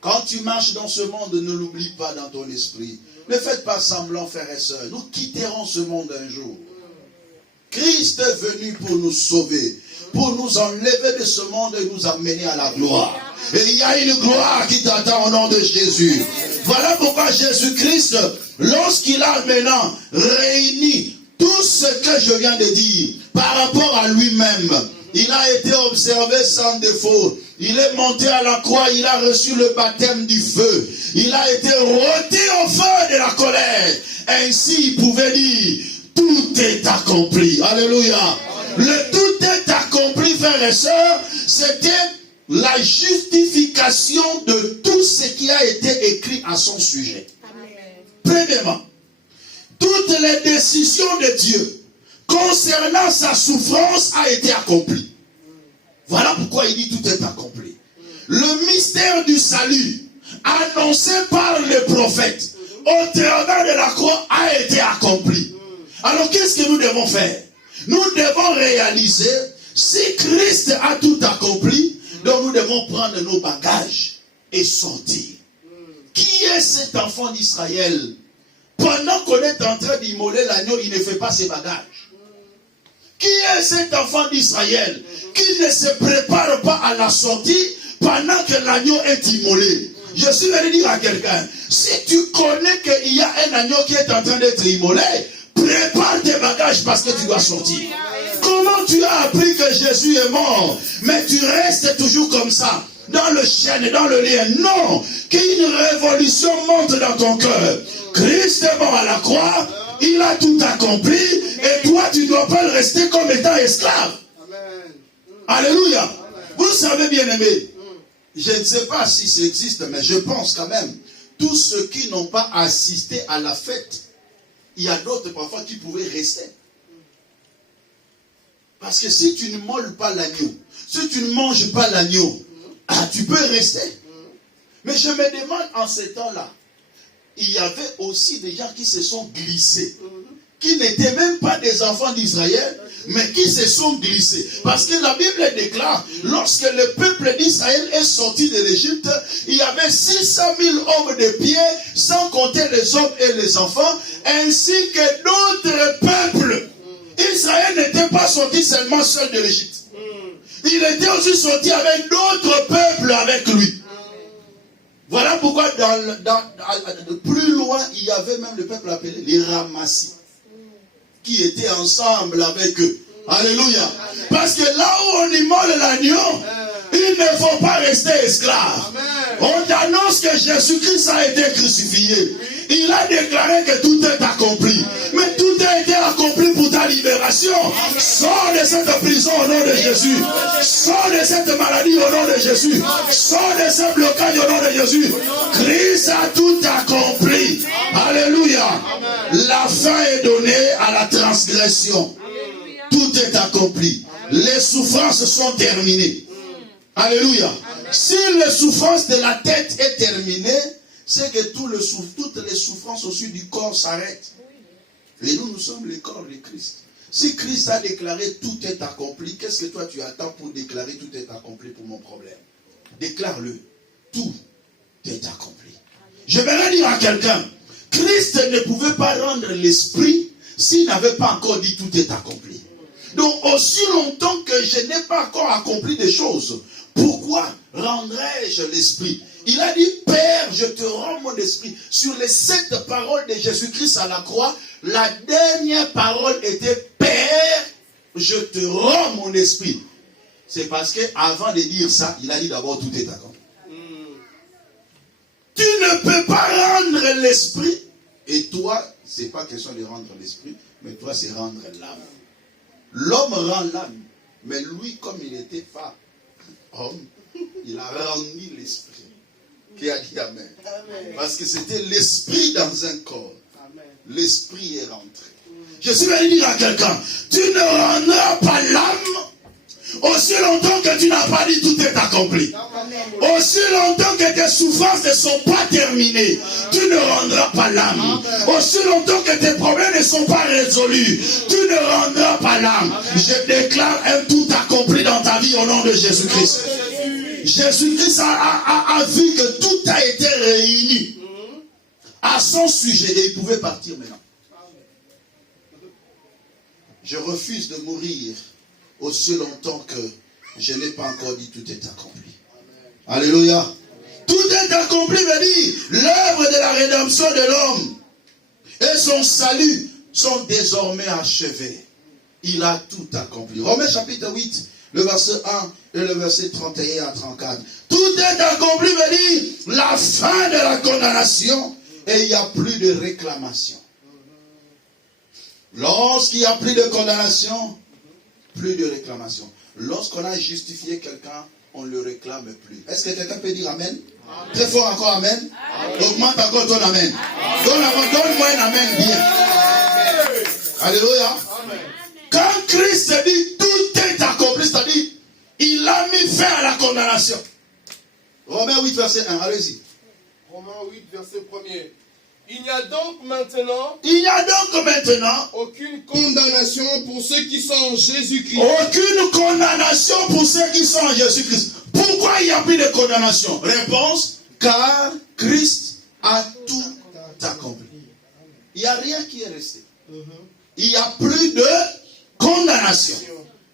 Quand tu marches dans ce monde, ne l'oublie pas dans ton esprit. Ne faites pas semblant, frères et sœurs. Nous quitterons ce monde un jour. Christ est venu pour nous sauver, pour nous enlever de ce monde et nous amener à la gloire. Et il y a une gloire qui t'attend au nom de Jésus. Voilà pourquoi Jésus-Christ, lorsqu'il a maintenant réuni tout ce que je viens de dire par rapport à lui-même, il a été observé sans défaut. Il est monté à la croix, il a reçu le baptême du feu. Il a été rôti au feu de la colère. Ainsi, il pouvait dire, tout est accompli. Alléluia. Le tout est accompli, frères et sœurs, c'était la justification de tout ce qui a été écrit à son sujet. Premièrement, toutes les décisions de Dieu concernant sa souffrance a été accomplie. Voilà pourquoi il dit tout est accompli. Le mystère du salut annoncé par les prophètes au travers de la croix a été accompli. Alors qu'est-ce que nous devons faire? Nous devons réaliser Si Christ a tout accompli, donc nous devons prendre nos bagages et sortir. Qui est cet enfant d'Israël? Pendant qu'on est en train d'immoler l'agneau, il ne fait pas ses bagages. Qui est cet enfant d'Israël qui ne se prépare pas à la sortie pendant que l'agneau est immolé? Je suis venu dire à quelqu'un, si tu connais qu'il y a un agneau qui est en train d'être immolé, prépare tes bagages parce que tu dois sortir. Comment tu as appris que Jésus est mort, mais tu restes toujours comme ça, dans le chêne, dans le lien? Non, qu'une révolution monte dans ton cœur. Christ est mort à la croix, il a tout accompli, et toi tu ne dois pas le rester comme étant esclave. Amen. Alléluia. Amen. Vous savez, bien aimé, je ne sais pas si ça existe, mais je pense quand même, tous ceux qui n'ont pas assisté à la fête, il y a d'autres parfois qui pouvaient rester. Parce que si tu ne molles pas l'agneau, si tu ne manges pas l'agneau, tu peux rester. Mais je me demande en ce temps-là, il y avait aussi des gens qui se sont glissés, qui n'étaient même pas des enfants d'Israël, mais qui se sont glissés. Parce que la Bible déclare, lorsque le peuple d'Israël est sorti de l'Égypte, il y avait 600 000 hommes de pied, sans compter les hommes et les enfants, ainsi que d'autres peuples. Israël n'était pas sorti seulement seul de l'Égypte. Il était aussi sorti avec d'autres peuples avec lui. Voilà pourquoi plus loin, il y avait même le peuple appelé les Ramassis, qui étaient ensemble avec eux. Alléluia. Parce que là où on immole l'agneau, il ne faut pas rester esclave. On t'annonce que Jésus-Christ a été crucifié. Il a déclaré que tout est accompli. Mais tout a été accompli pour ta libération. Sors de cette prison au nom de Jésus. Sors de cette maladie au nom de Jésus. Sors de ce blocage au nom de Jésus. Christ a tout accompli. Alléluia. La fin est donnée à la transgression. Tout est accompli. Les souffrances sont terminées. Alléluia. Si les souffrances de la tête est terminée, c'est que toutes les souffrances aussi du corps s'arrêtent. Et nous sommes le corps de Christ. Si Christ a déclaré tout est accompli, qu'est-ce que toi tu attends pour déclarer tout est accompli pour mon problème? Déclare-le. Tout est accompli. Je vais dire à quelqu'un, Christ ne pouvait pas rendre l'esprit s'il n'avait pas encore dit tout est accompli. Donc aussi longtemps que je n'ai pas encore accompli des choses, pourquoi rendrai-je l'esprit? Il a dit, Père, je te rends mon esprit. Sur les 7 paroles de Jésus-Christ à la croix, la dernière parole était, Père, je te rends mon esprit. C'est parce qu'avant de dire ça, il a dit d'abord tout est accompli. Tu ne peux pas rendre l'esprit. Et toi, c'est pas question de rendre l'esprit, mais toi, c'est rendre l'âme. L'homme rend l'âme. Mais lui, comme il n'était pas homme, il a rendu l'esprit. Qui a dit Amen. Amen. Parce que c'était l'esprit dans un corps. L'esprit est rentré. Je suis venu dire à quelqu'un, tu ne rendras pas l'âme aussi longtemps que tu n'as pas dit tout est accompli. Amen. Aussi longtemps que tes souffrances ne sont pas terminées, tu ne rendras pas l'âme. Aussi longtemps que tes problèmes ne sont pas résolus, tu ne rendras pas l'âme. Je déclare un tout accompli dans ta vie au nom de Jésus-Christ. Jésus-Christ a vu que tout a été réuni à son sujet et il pouvait partir maintenant. Je refuse de mourir aussi longtemps que je n'ai pas encore dit tout est accompli. Alléluia. Tout est accompli veut dire l'œuvre de la rédemption de l'homme et son salut sont désormais achevés. Il a tout accompli. Romains chapitre 8. Le verset 1 et le verset 31 à 34. Tout est accompli veut dire la fin de la condamnation et il n'y a plus de réclamation. Lorsqu'il n'y a plus de condamnation, plus de réclamation. Lorsqu'on a justifié quelqu'un, on ne le réclame plus. Est-ce que quelqu'un peut dire Amen? Amen. Très fort encore Amen. Amen. Augmente encore ton Amen. Donne-moi un Amen bien. Amen. Alléluia. Amen. Quand Christ dit tout est accompli, c'est-à-dire il a mis fin à la condamnation. Romains 8 verset 1, allez-y. Romains 8 verset 1er. Il n'y a donc maintenant aucune condamnation pour ceux qui sont en Jésus-Christ. Aucune condamnation pour ceux qui sont en Jésus-Christ. Pourquoi il n'y a plus de condamnation? Réponse, car Christ a tout accompli. Il n'y a rien qui est resté. Il n'y a plus de condamnation.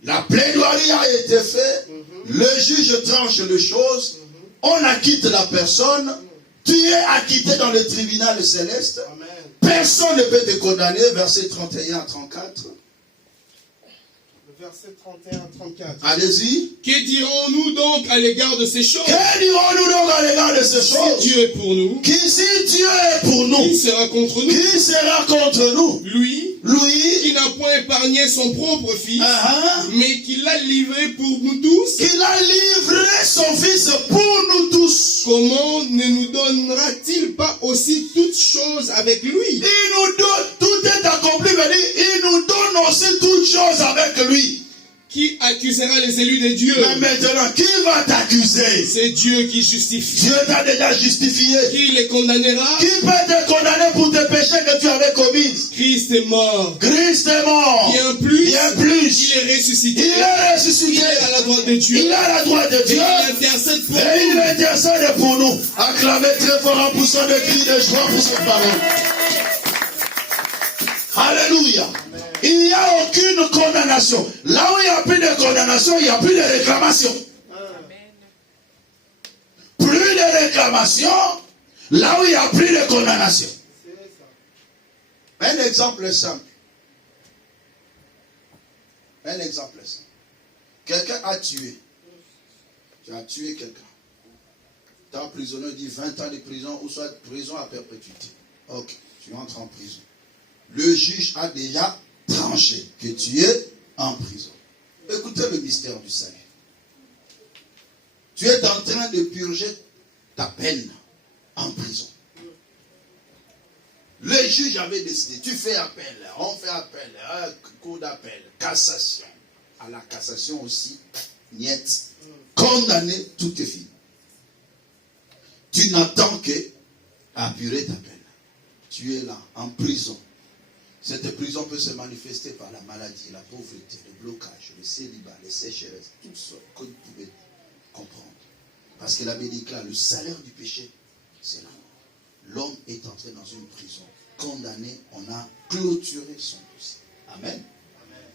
La plaidoirie a été faite, le juge tranche les choses, on acquitte la personne, tu es acquitté dans le tribunal céleste. Amen. Personne ne peut te condamner, versets 31 à 34. Verset 31-34. Allez-y. Que dirons-nous donc à l'égard de ces choses? Que dirons-nous donc à l'égard de ces choses? Si Dieu est pour nous, Si Dieu est pour nous, qui sera contre nous? qui sera contre nous? Lui Lui qui n'a point épargné son propre fils, mais qui l'a livré pour nous tous. qu'il a livré son fils pour nous tous. Comment ne nous donnera-t-il pas aussi toutes choses avec lui? Il nous donne, tout est accompli, mais il nous donne aussi toutes choses avec lui. Qui accusera les élus de Dieu? Mais maintenant, qui va t'accuser? C'est Dieu qui justifie. Dieu t'a déjà justifié. Qui les condamnera? Qui peut te condamner pour tes péchés que tu avais commis? Christ est mort. Christ est mort. Bien plus, il est ressuscité. Il est ressuscité. Il est à la droite de Dieu. Il est à la droite de Dieu. Et il intercède pour Et il nous. intercède pour nous. Acclamez très fort en poussant des cris de joie pour cette parole. Alléluia. Il n'y a aucune condamnation. Là où il n'y a plus de condamnation, il n'y a plus de réclamation. Plus de réclamation, là où il n'y a plus de condamnation. Un exemple simple. Un exemple simple. Quelqu'un a tué. Tu as tué quelqu'un. Tu es emprisonné, il dit 20 ans de prison ou soit prison à perpétuité. Ok, tu entres en prison. Le juge a déjà tranché que tu es en prison. Écoutez le mystère du salut. Tu es en train de purger ta peine en prison. Le juge avait décidé, tu fais appel, on fait appel, un cours d'appel, cassation. À la cassation aussi, niet, condamné, tout est fini. Tu n'attends que apurer ta peine. Tu es là, en prison. Cette prison peut se manifester par la maladie, la pauvreté, le blocage, le célibat, les sécheresses, tout ça que vous pouvez comprendre. Parce que la Bible déclare, le salaire du péché, c'est la mort. L'homme est entré dans une prison, condamné, on a clôturé son dossier. Amen. Amen.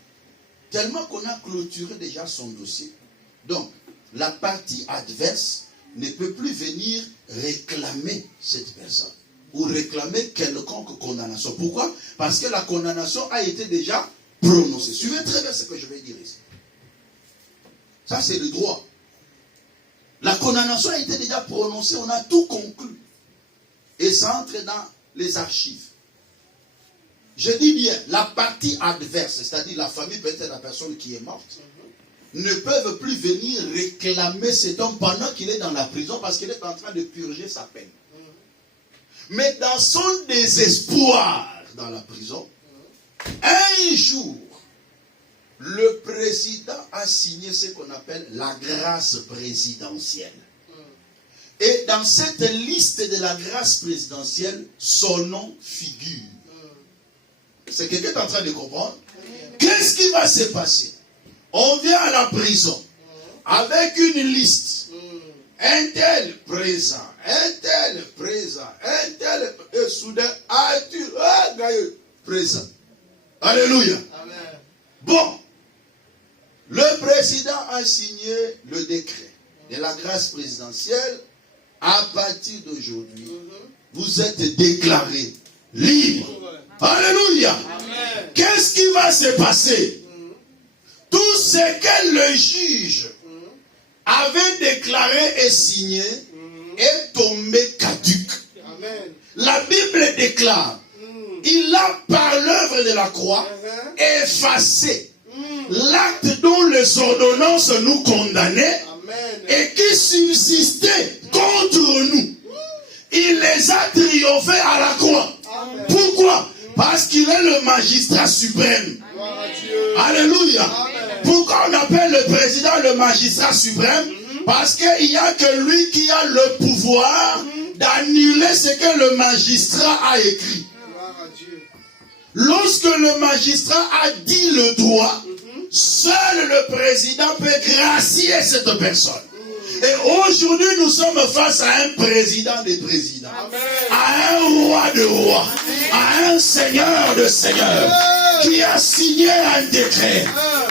Tellement qu'on a clôturé déjà son dossier. Donc, la partie adverse ne peut plus venir réclamer cette personne ou réclamer quelconque condamnation. Pourquoi? Parce que la condamnation a été déjà prononcée. Suivez très bien ce que je vais dire ici. Ça, c'est le droit. La condamnation a été déjà prononcée, on a tout conclu. Et ça entre dans les archives. Je dis bien, la partie adverse, c'est-à-dire la famille, peut-être la personne qui est morte, ne peuvent plus venir réclamer cet homme pendant qu'il est dans la prison parce qu'il est en train de purger sa peine. Mais dans son désespoir dans la prison, un jour, le président a signé ce qu'on appelle la grâce présidentielle. Et dans cette liste de la grâce présidentielle, son nom figure. C'est quelqu'un qui est en train de comprendre. Qu'est-ce qui va se passer? On vient à la prison avec une liste. Un tel présent, un tel présent, un tel et soudain, présent. Alléluia. Amen. Bon, le président a signé le décret de la grâce présidentielle. À partir d'aujourd'hui, vous êtes déclarés libres. Alléluia. Amen. Qu'est-ce qui va se passer? Tout ce que le juge avait déclaré et signé est tombé caduc. Amen. La Bible déclare, il a par l'œuvre de la croix effacé l'acte dont les ordonnances nous condamnaient. Amen. Et qui subsistait contre nous. Il les a triomphés à la croix. Amen. Pourquoi? Parce qu'il est le magistrat suprême. Alléluia. Amen. Pourquoi on appelle le président le magistrat suprême? Parce qu'il n'y a que lui qui a le pouvoir d'annuler ce que le magistrat a écrit. Lorsque le magistrat a dit le droit, seul le président peut gracier cette personne. Et aujourd'hui, nous sommes face à un président des présidents, à un roi de rois, à un seigneur de seigneurs, qui a signé un décret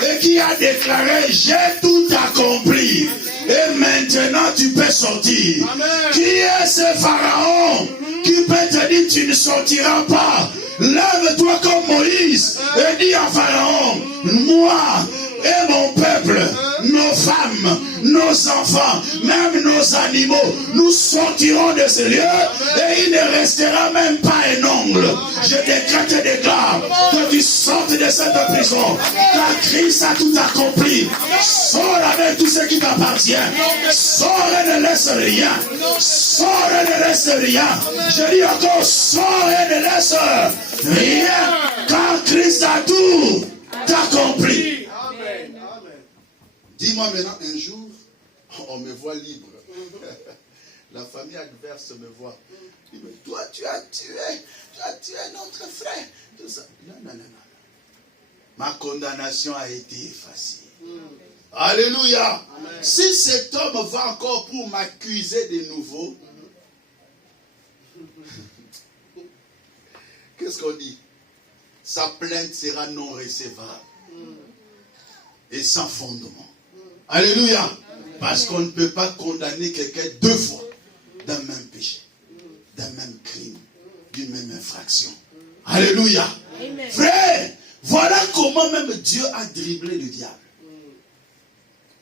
et qui a déclaré: j'ai tout accompli. Et maintenant, tu peux sortir. Qui est ce pharaon qui peut te dire: tu ne sortiras pas? Lève-toi comme Moïse et dis à Pharaon: moi et mon peuple, nos femmes, nos enfants, même nos animaux, nous sortirons de ce lieu et il ne restera même pas un ongle. Je décrète et déclare que tu sortes de cette prison, car Christ a tout accompli. Sors avec tout ce qui t'appartient. Sors et ne laisse rien. Sors et ne laisse rien. Je dis encore: sors et ne laisse rien, car Christ a tout accompli. Dis-moi maintenant, un jour, on me voit libre. La famille adverse me voit. Il me dit: toi, tu as tué notre frère. Tout ça. Non. Ma condamnation a été effacée. Alléluia. Amen. Si cet homme va encore pour m'accuser de nouveau, qu'est-ce qu'on dit? Sa plainte sera non recevable et sans fondement. Alléluia. Parce qu'on ne peut pas condamner quelqu'un deux fois d'un même péché, d'un même crime, d'une même infraction. Alléluia. Amen. Frère, voilà comment même Dieu a dribblé le diable.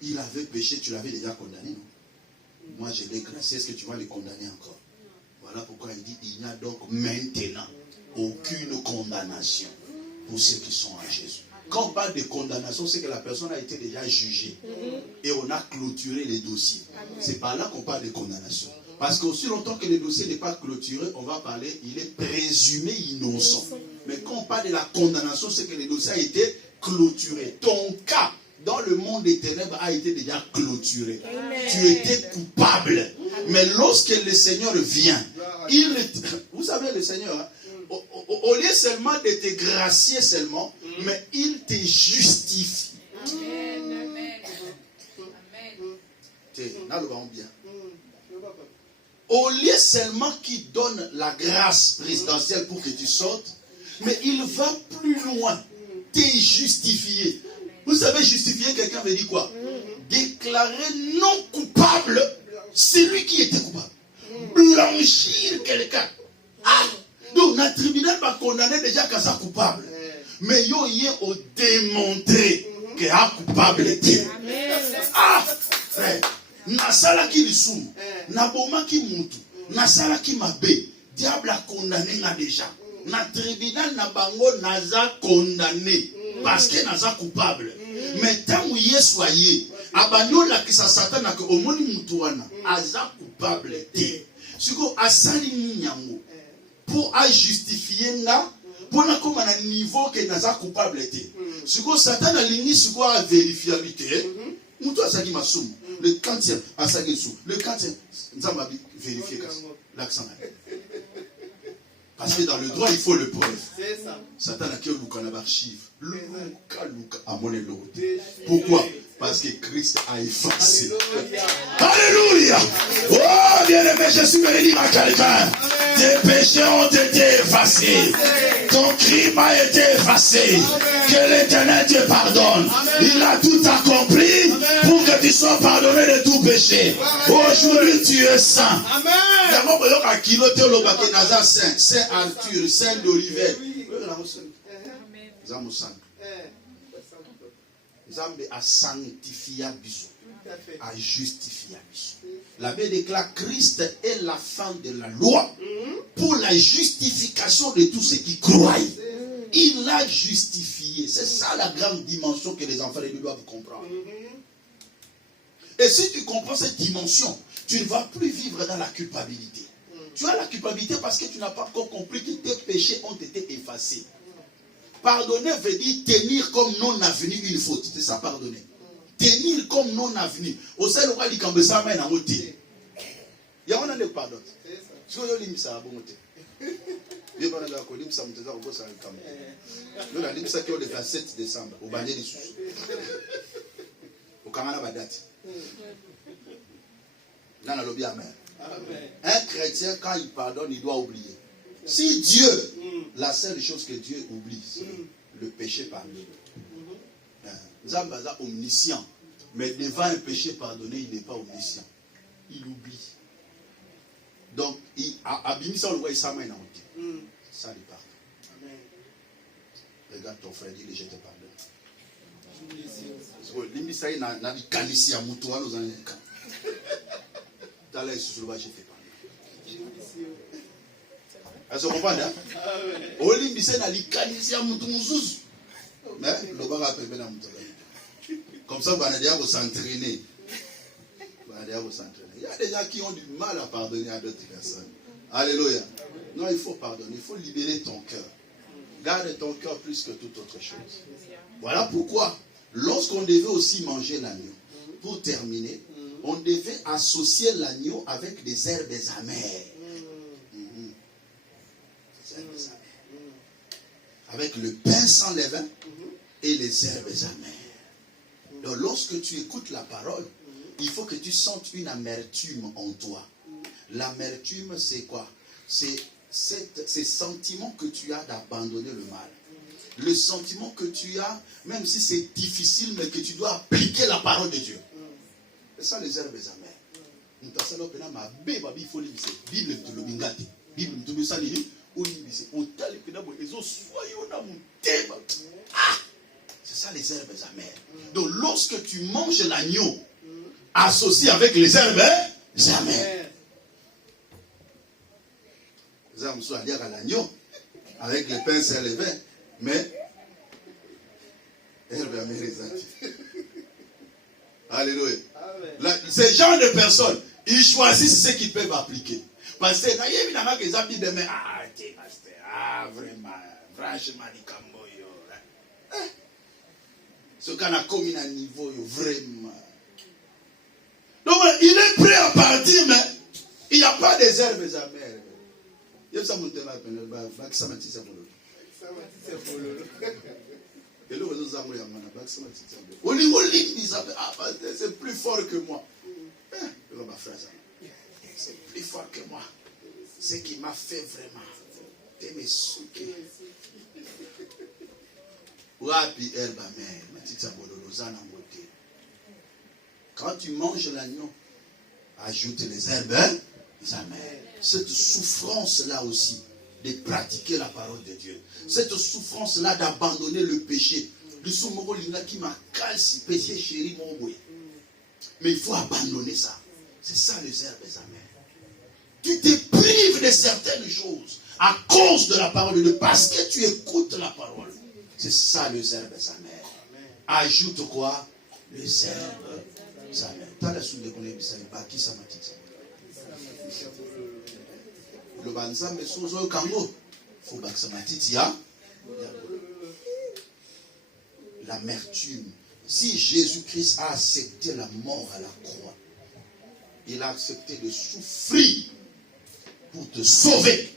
Il avait péché, tu l'avais déjà condamné, non? Moi, je l'ai gracié, est-ce que tu vas le condamner encore? Voilà pourquoi il dit: il n'y a donc maintenant aucune condamnation pour ceux qui sont en Jésus. Quand on parle de condamnation, c'est que la personne a été déjà jugée et on a clôturé les dossiers. C'est par là qu'on parle de condamnation. Parce qu'aussi longtemps que le dossier n'est pas clôturé, on va parler, il est présumé innocent. Mais quand on parle de la condamnation, c'est que le dossier a été clôturé. Ton cas dans le monde des ténèbres a été déjà clôturé. Tu étais coupable. Mais lorsque le Seigneur vient, vous savez le Seigneur, hein, au lieu seulement de te gracier seulement, mais il te justifie. Bien. Au lieu seulement qu'il donne la grâce présidentielle pour que tu sortes, mais il va plus loin, te justifier. Vous savez, justifier quelqu'un veut dire quoi? Déclarer non coupable celui qui était coupable. Blanchir quelqu'un. Donc, le tribunal va condamner déjà qu'à sa coupable. Mais yo y est au démontrer que a coupable était. Frère, nasala ki lisum, naboma ki mutu, nasala ki mabe, diable a condamné na déjà. Na tribunal na bango naza condamné parce que naza coupable. Mais tant où y est soyez, abanyo la ki sa satan na ke omoni mutu wana, aza coupable te. Siko asali nyango pour a justifier nga pour na comme un niveau que naza coupable te. Siko satan alingi siko a vérifiabilité. Mutu asaki masumu. Le 40e asaki sou. Le 40e nzamba vérifier l'accent. Parce que dans le droit, il faut le preuve. Satan a créé un archive. Pourquoi? Parce que Christ a effacé. Alléluia! Oh, bien-aimé, je suis venu dire à quelqu'un: tes péchés ont été effacés. Ton crime a été effacé. Que l'Éternel te pardonne. Il a tout accompli pour que tu sois pardonné de tout péché. Aujourd'hui, tu es saint. Saint Arthur, Saint d'Olivet. Zambe a sanctifié biso, a justifié biso. La Bible déclare: Christ est la fin de la loi pour la justification de tous ceux qui croient. Il l'a justifié. C'est ça la grande dimension que les enfants de Dieu doivent comprendre. Et si tu comprends cette dimension, tu ne vas plus vivre dans la culpabilité. Tu as la culpabilité parce que tu n'as pas encore compris que tes péchés ont été effacés. Pardonner veut dire tenir comme non avenu une faute. C'est ça, pardonner. Tenir comme non avenu. Au sein de quoi il y a un pardon. Tu vois, limisa bonté. Bien qu'on a d'accord, limisa m'teza au boss avec Cameroun. Nous la limisa qui est le 27 décembre au Bandé des Sous. Au Kamana Badati. Dans la lobby amen. Un chrétien, quand il pardonne, il doit oublier. Si Dieu, la seule chose que Dieu oublie, c'est le péché pardonné. Zambaza omniscient. Mais devant un péché pardonné, il n'est pas omniscient. Il oublie. Donc, Abimisa le voit, il s'amène en route. Ça lui pardonne. Regarde ton frère, dis-le, je te pardonne. Limisa, il n'a pas qualifié à Moutoua, nous en avons un. Dans les sous le je te pardonne. Elle se comprend, hein? Limisa, il n'a pas qualifié à Moutoua. Mais, le bar a payé à Moutoua. Comme ça, vous allez s'entraîner. Il y a des gens qui ont du mal à pardonner à d'autres personnes. Alléluia. Non, il faut pardonner. Il faut libérer ton cœur. Garde ton cœur plus que toute autre chose. Voilà pourquoi, lorsqu'on devait aussi manger l'agneau, pour terminer, on devait associer l'agneau avec des herbes amères. Des herbes amères. Avec le pain sans levain et les herbes amères. Donc, lorsque tu écoutes la parole, il faut que tu sentes une amertume en toi. L'amertume, c'est quoi? C'est ces sentiments que tu as d'abandonner le mal. Le sentiment que tu as, même si c'est difficile, mais que tu dois appliquer la parole de Dieu. C'est ça les herbes amères. C'est ça les herbes amères. Donc lorsque tu manges l'agneau, associé avec les herbes amères. Nous allons dire à l'agneau, avec les pains sans levain, mais herbes amères les actifs. Alléluia. Ces genre de personnes, ils choisissent ce qu'ils peuvent appliquer. Parce que vraiment, franchement, ce qu'on a commis à un niveau, vraiment. Donc, il est prêt à partir, mais il n'y a pas des herbes amères. Il y a ça, mon thème, c'est plus fort que moi. C'est plus fort que moi. Ce qui m'a fait vraiment. Quand tu manges l'agneau, ajoute les herbes amères. Cette souffrance-là aussi, de pratiquer la parole de Dieu. Cette souffrance-là d'abandonner le péché. Mais il faut abandonner ça. C'est ça les herbes amères. Tu te prives de certaines choses à cause de la parole de Dieu. Parce que tu écoutes la parole. C'est ça les herbes amères. Ajoute quoi? Les herbes amères. T'as la soude de connaître ça. Qui ça m'a dit ça? Le banzam est sous le kango. Faut que ça m'a dit l'amertume. Si Jésus-Christ a accepté la mort à la croix, il a accepté de souffrir pour te sauver.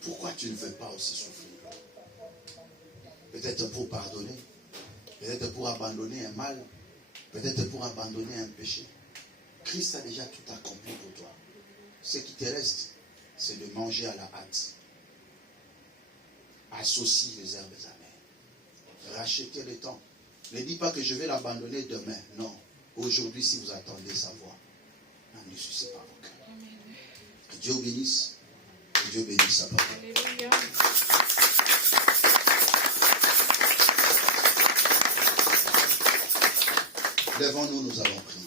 Pourquoi tu ne veux pas aussi souffrir? Peut-être pour pardonner, peut-être pour abandonner un mal, peut-être pour abandonner un péché. Christ a déjà tout accompli pour toi. Ce qui te reste, c'est de manger à la hâte. Associe les herbes amères. Rachetez le temps. Ne dis pas que je vais l'abandonner demain. Non. Aujourd'hui, si vous attendez sa voix, ne sucez pas vos cœurs. Que Dieu bénisse. Que Dieu bénisse sa parole. Alléluia. Lèvons-nous, nous allons prier.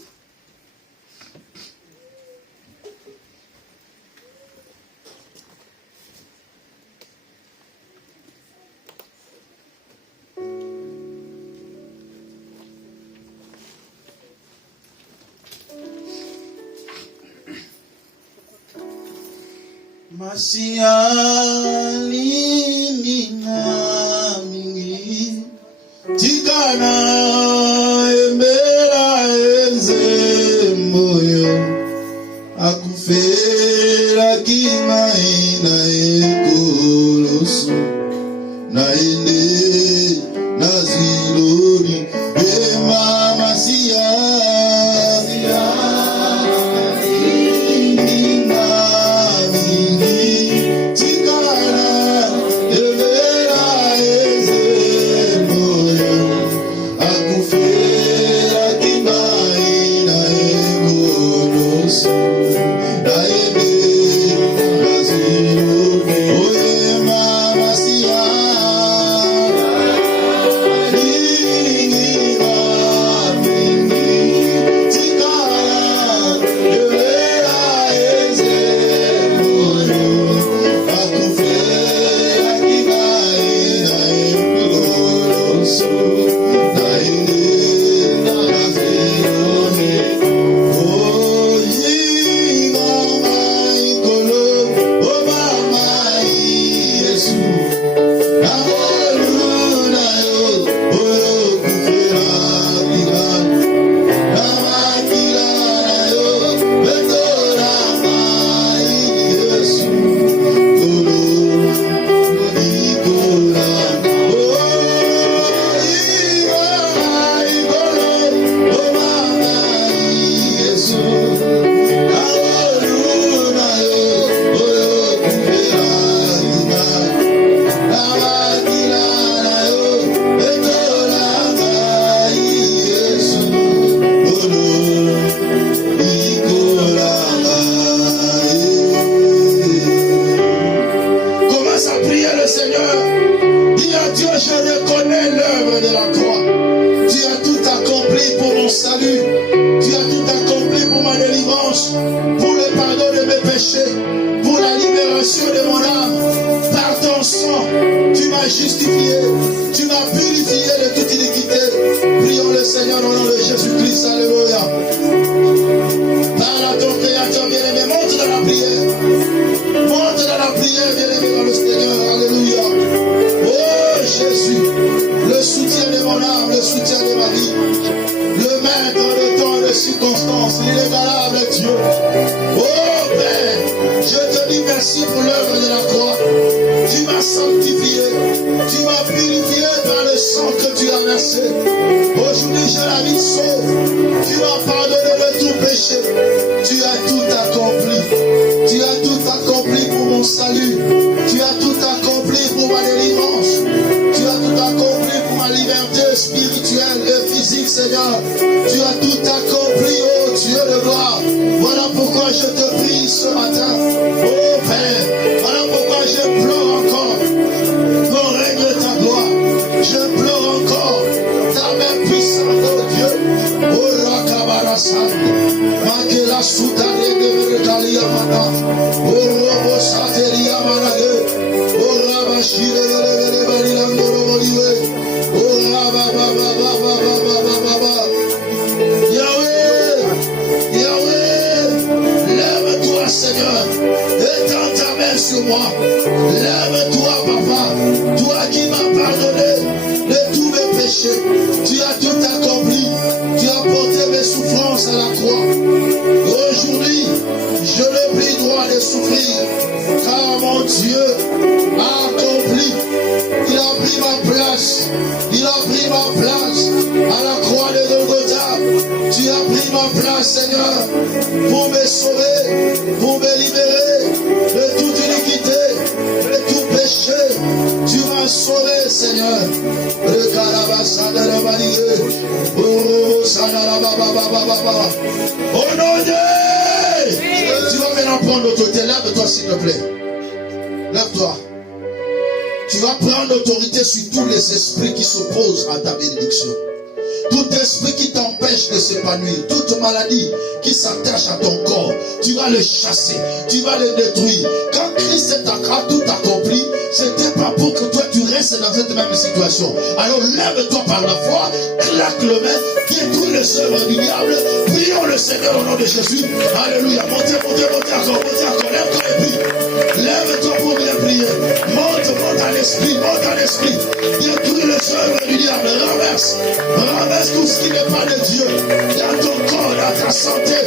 Masiani nami tikana embela enze moyo akufera nyonso naende nazilori ema masia Toute maladie qui s'attache à ton corps, tu vas le chasser, tu vas le détruire. Quand Christ a tout accompli, c'était pas pour que toi tu restes dans cette même situation. Alors lève-toi par la foi, claque le main, détruis les œuvres du diable, prions le Seigneur au nom de Jésus. Alléluia, montez encore, lève-toi et prie. Lève-toi pour bien prier. Monte à l'esprit, détruis les œuvres. œuvres du diable. Renverse tout ce qui n'est pas de Dieu. Dans ton corps, dans ta santé,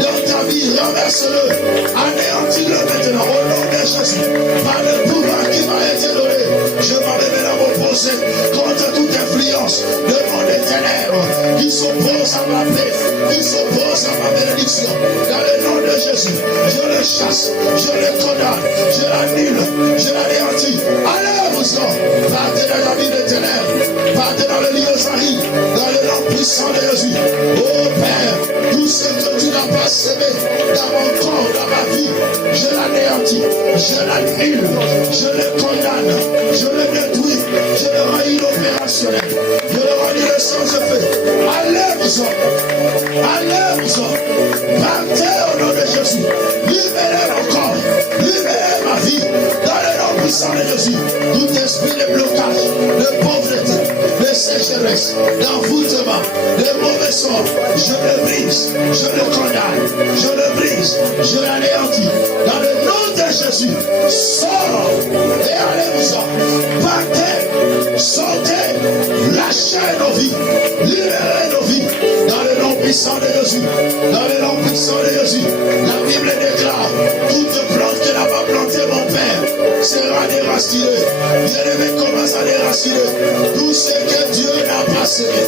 dans ta vie, renverse-le. Anéantis-le maintenant au nom de Jésus. Par le pouvoir qui m'a été donné, je m'en vais à m'opposer contre toute influence de mon ténèbres qui s'oppose à ma paix, qui s'oppose à ma bénédiction. Dans le nom de Jésus, je le chasse, je le condamne, je l'annule, je l'anéantis. Allez, vous partez dans la vie des ténèbres, partez dans le lieu Zahir, dans le nom puissant de Jésus. Oh Père, tout ce que tu n'as pas semé dans mon corps, dans ma vie, je l'anéantis, je l'annule, je le condamne, je le détruis, je le rends inopérationnel, je le rends sans effet. Allez-vous-en, allez-vous-en, partez au nom de Jésus, libérez mon corps, libérez ma vie, dans le nom puissant de Jésus. Tout esprit de blocage, de pauvreté, de sécheresse, d'envoûtement, de mauvais sort, je le brise, je le condamne, je le brise, je l'anéantis. Dans le nom de Jésus, sors et allez-vous-en. Partez, sortez, lâchez nos vies, libérez nos vies. Dans le nom puissant de Jésus, dans le nom puissant de Jésus, la Bible déclare, toute plante que n'a pas planté mon Père sera déracinée. Bien-aimé, commence à déraciner tout ce que Dieu n'a pas semé,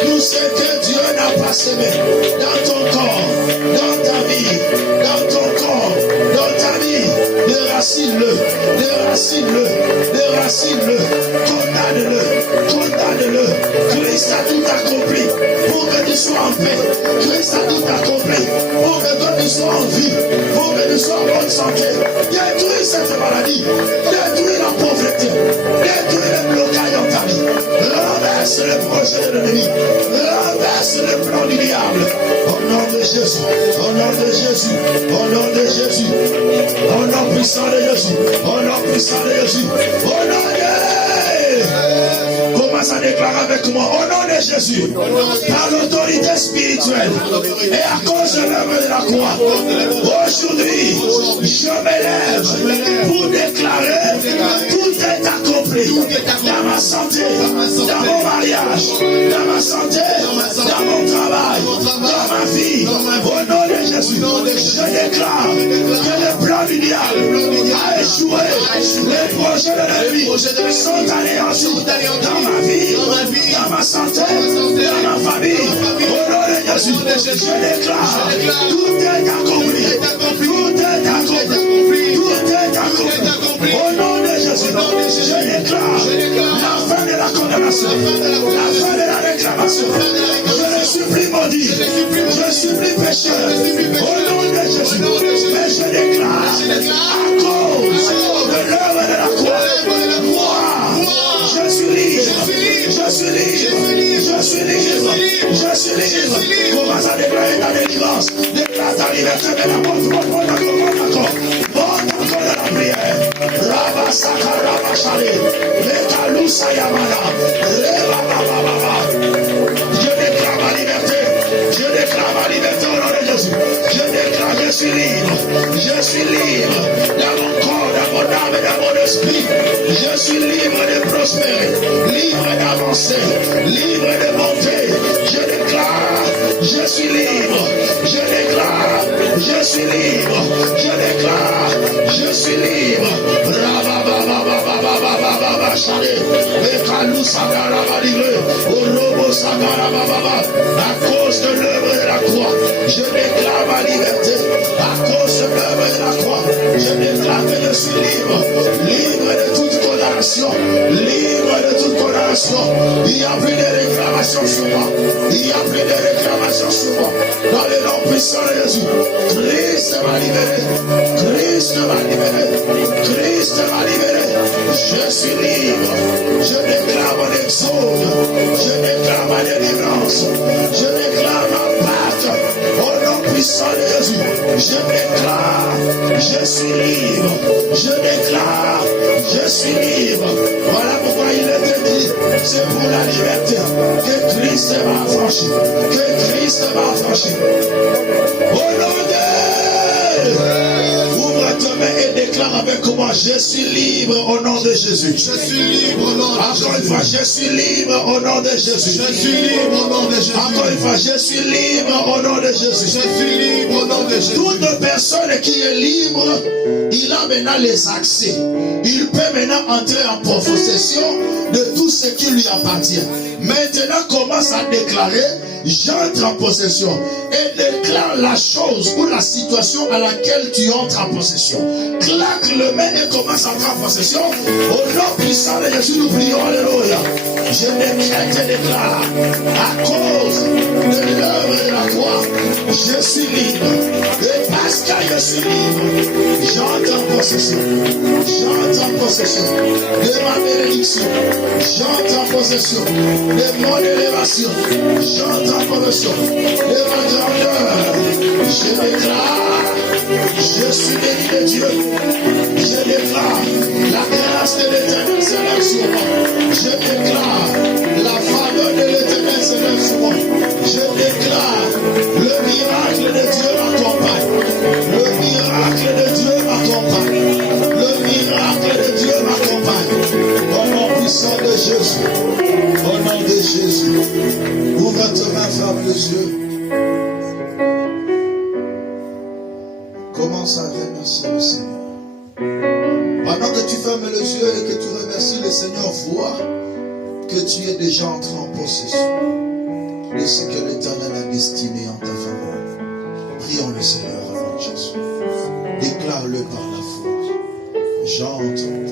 tout ce que Dieu n'a pas semé dans ton corps, dans ta vie, dans ton corps, dans ta vie. Déracine-le, déracine-le, déracine-le, condamne-le, condamne-le. Christ a tout accompli pour que tu sois en paix. Christ a tout accompli pour que toi tu sois en vie, pour que tu sois en bonne santé. Détruis cette maladie, détruis la pauvreté, détruis le blocage dans ta vie. Renverse le projet de l'ennemi, renverse le plan du diable. Au nom de Jésus, au nom de Jésus, au nom de Jésus, au nom puissant de Jésus, au nom puissant de Jésus, au nom de commence à déclarer avec moi au nom de Jésus, par l'autorité spirituelle et à cause de l'œuvre de la croix. Aujourd'hui, je m'élève pour déclarer tout est accompli dans ma santé, dans mon mariage, dans ma santé, dans mon travail, dans ma vie. Au nom de Jésus, je déclare que le plan du diable a échoué. Les projets de l'ennemi sont anéantis dans ma vie, dans ma santé, dans ma famille. Au nom de Jésus, je déclare tout est accompli, tout est accompli, tout est accompli. Au nom de Jésus, je déclare la fin de la condamnation, la fin de la réclamation. Je ne suis plus maudit, je suis plus pécheur. Au nom de Jésus, mais je déclare à cause de l'œuvre de la croix, moi, je suis libre, je suis libre, je suis libre, je suis libre. Commence à déclarer ta délivrance, déclare ta liberté de la mort, monte encore de la prière. Rabba Saka Rabba Shale, Mekalusa Yamana, Reba Baba. Je déclare ma liberté, je déclare ma liberté au nom de Jésus. Je déclare que je suis libre dans mon corps, dans mon âme et dans mon esprit. Je suis libre de prospérer, libre d'avancer, libre de monter. Je déclare, je suis libre, je déclare, je suis libre, je déclare, je suis libre. À cause de l'œuvre de la croix, je déclare ma liberté. À cause de l'œuvre de la croix, je déclare que je suis libre, libre de toute condamnation, libre de toute condamnation. Il n'y a plus de réclamation sur moi. Il n'y a plus de réclamation sur moi. Dans le nom puissant de Jésus, Christ m'a libéré. Christ m'a libéré. Christ m'a libéré. Je suis libre. Je déclare mon exode. Je déclare ma délivrance. Je déclare ma Pâque. Au nom puissant de Jésus, je déclare, je suis libre. Je déclare, je suis libre. Voilà pourquoi il est écrit, c'est pour la liberté que Christ m'a affranchi. Que Christ m'a affranchi. Au nom de Ouvre ta main et déclare avec moi, je suis libre au nom de Jésus. Je suis libre au nom de Jésus. Encore une fois, je suis libre au nom de Jésus. Je suis libre au nom de Jésus. Encore une fois, je suis libre au nom de Jésus. Je suis libre au nom de Jésus. Toute personne qui est libre, il a maintenant les accès. Il peut maintenant entrer en possession de tout ce qui lui appartient. Maintenant, commence à déclarer, j'entre en possession. Et déclare la chose ou la situation à laquelle tu entres en possession. Claque le main et commence à entrer en possession. Au nom puissant de Jésus, nous prions, alléluia. Je décrète et déclare, à cause de l'œuvre de la croix, je suis libre. Et parce que je suis libre, j'entre en possession. J'entre en possession de ma bénédiction. J'entre en possession de mon élévation. J'entre en possession de ma grandeur. Je déclare, je suis béni de Dieu. Je déclare, la grâce de l'Éternel s'élève sur moi. Je déclare, la faveur de l'Éternel s'élève sur moi. Je déclare, le miracle de Dieu m'accompagne. Le miracle de Dieu m'accompagne. Le miracle de Dieu m'accompagne. Au nom puissant de Jésus. Au nom de Jésus. Ouvre ta main, ferme les yeux. Commence à remercier le Seigneur. Pendant que tu fermes les yeux et que tu remercies le Seigneur, vois que tu es déjà entré en possession de ce que l'Éternel a destiné en ta faveur. Prions le Seigneur avec Jésus. Déclare-le par la foi. J'entre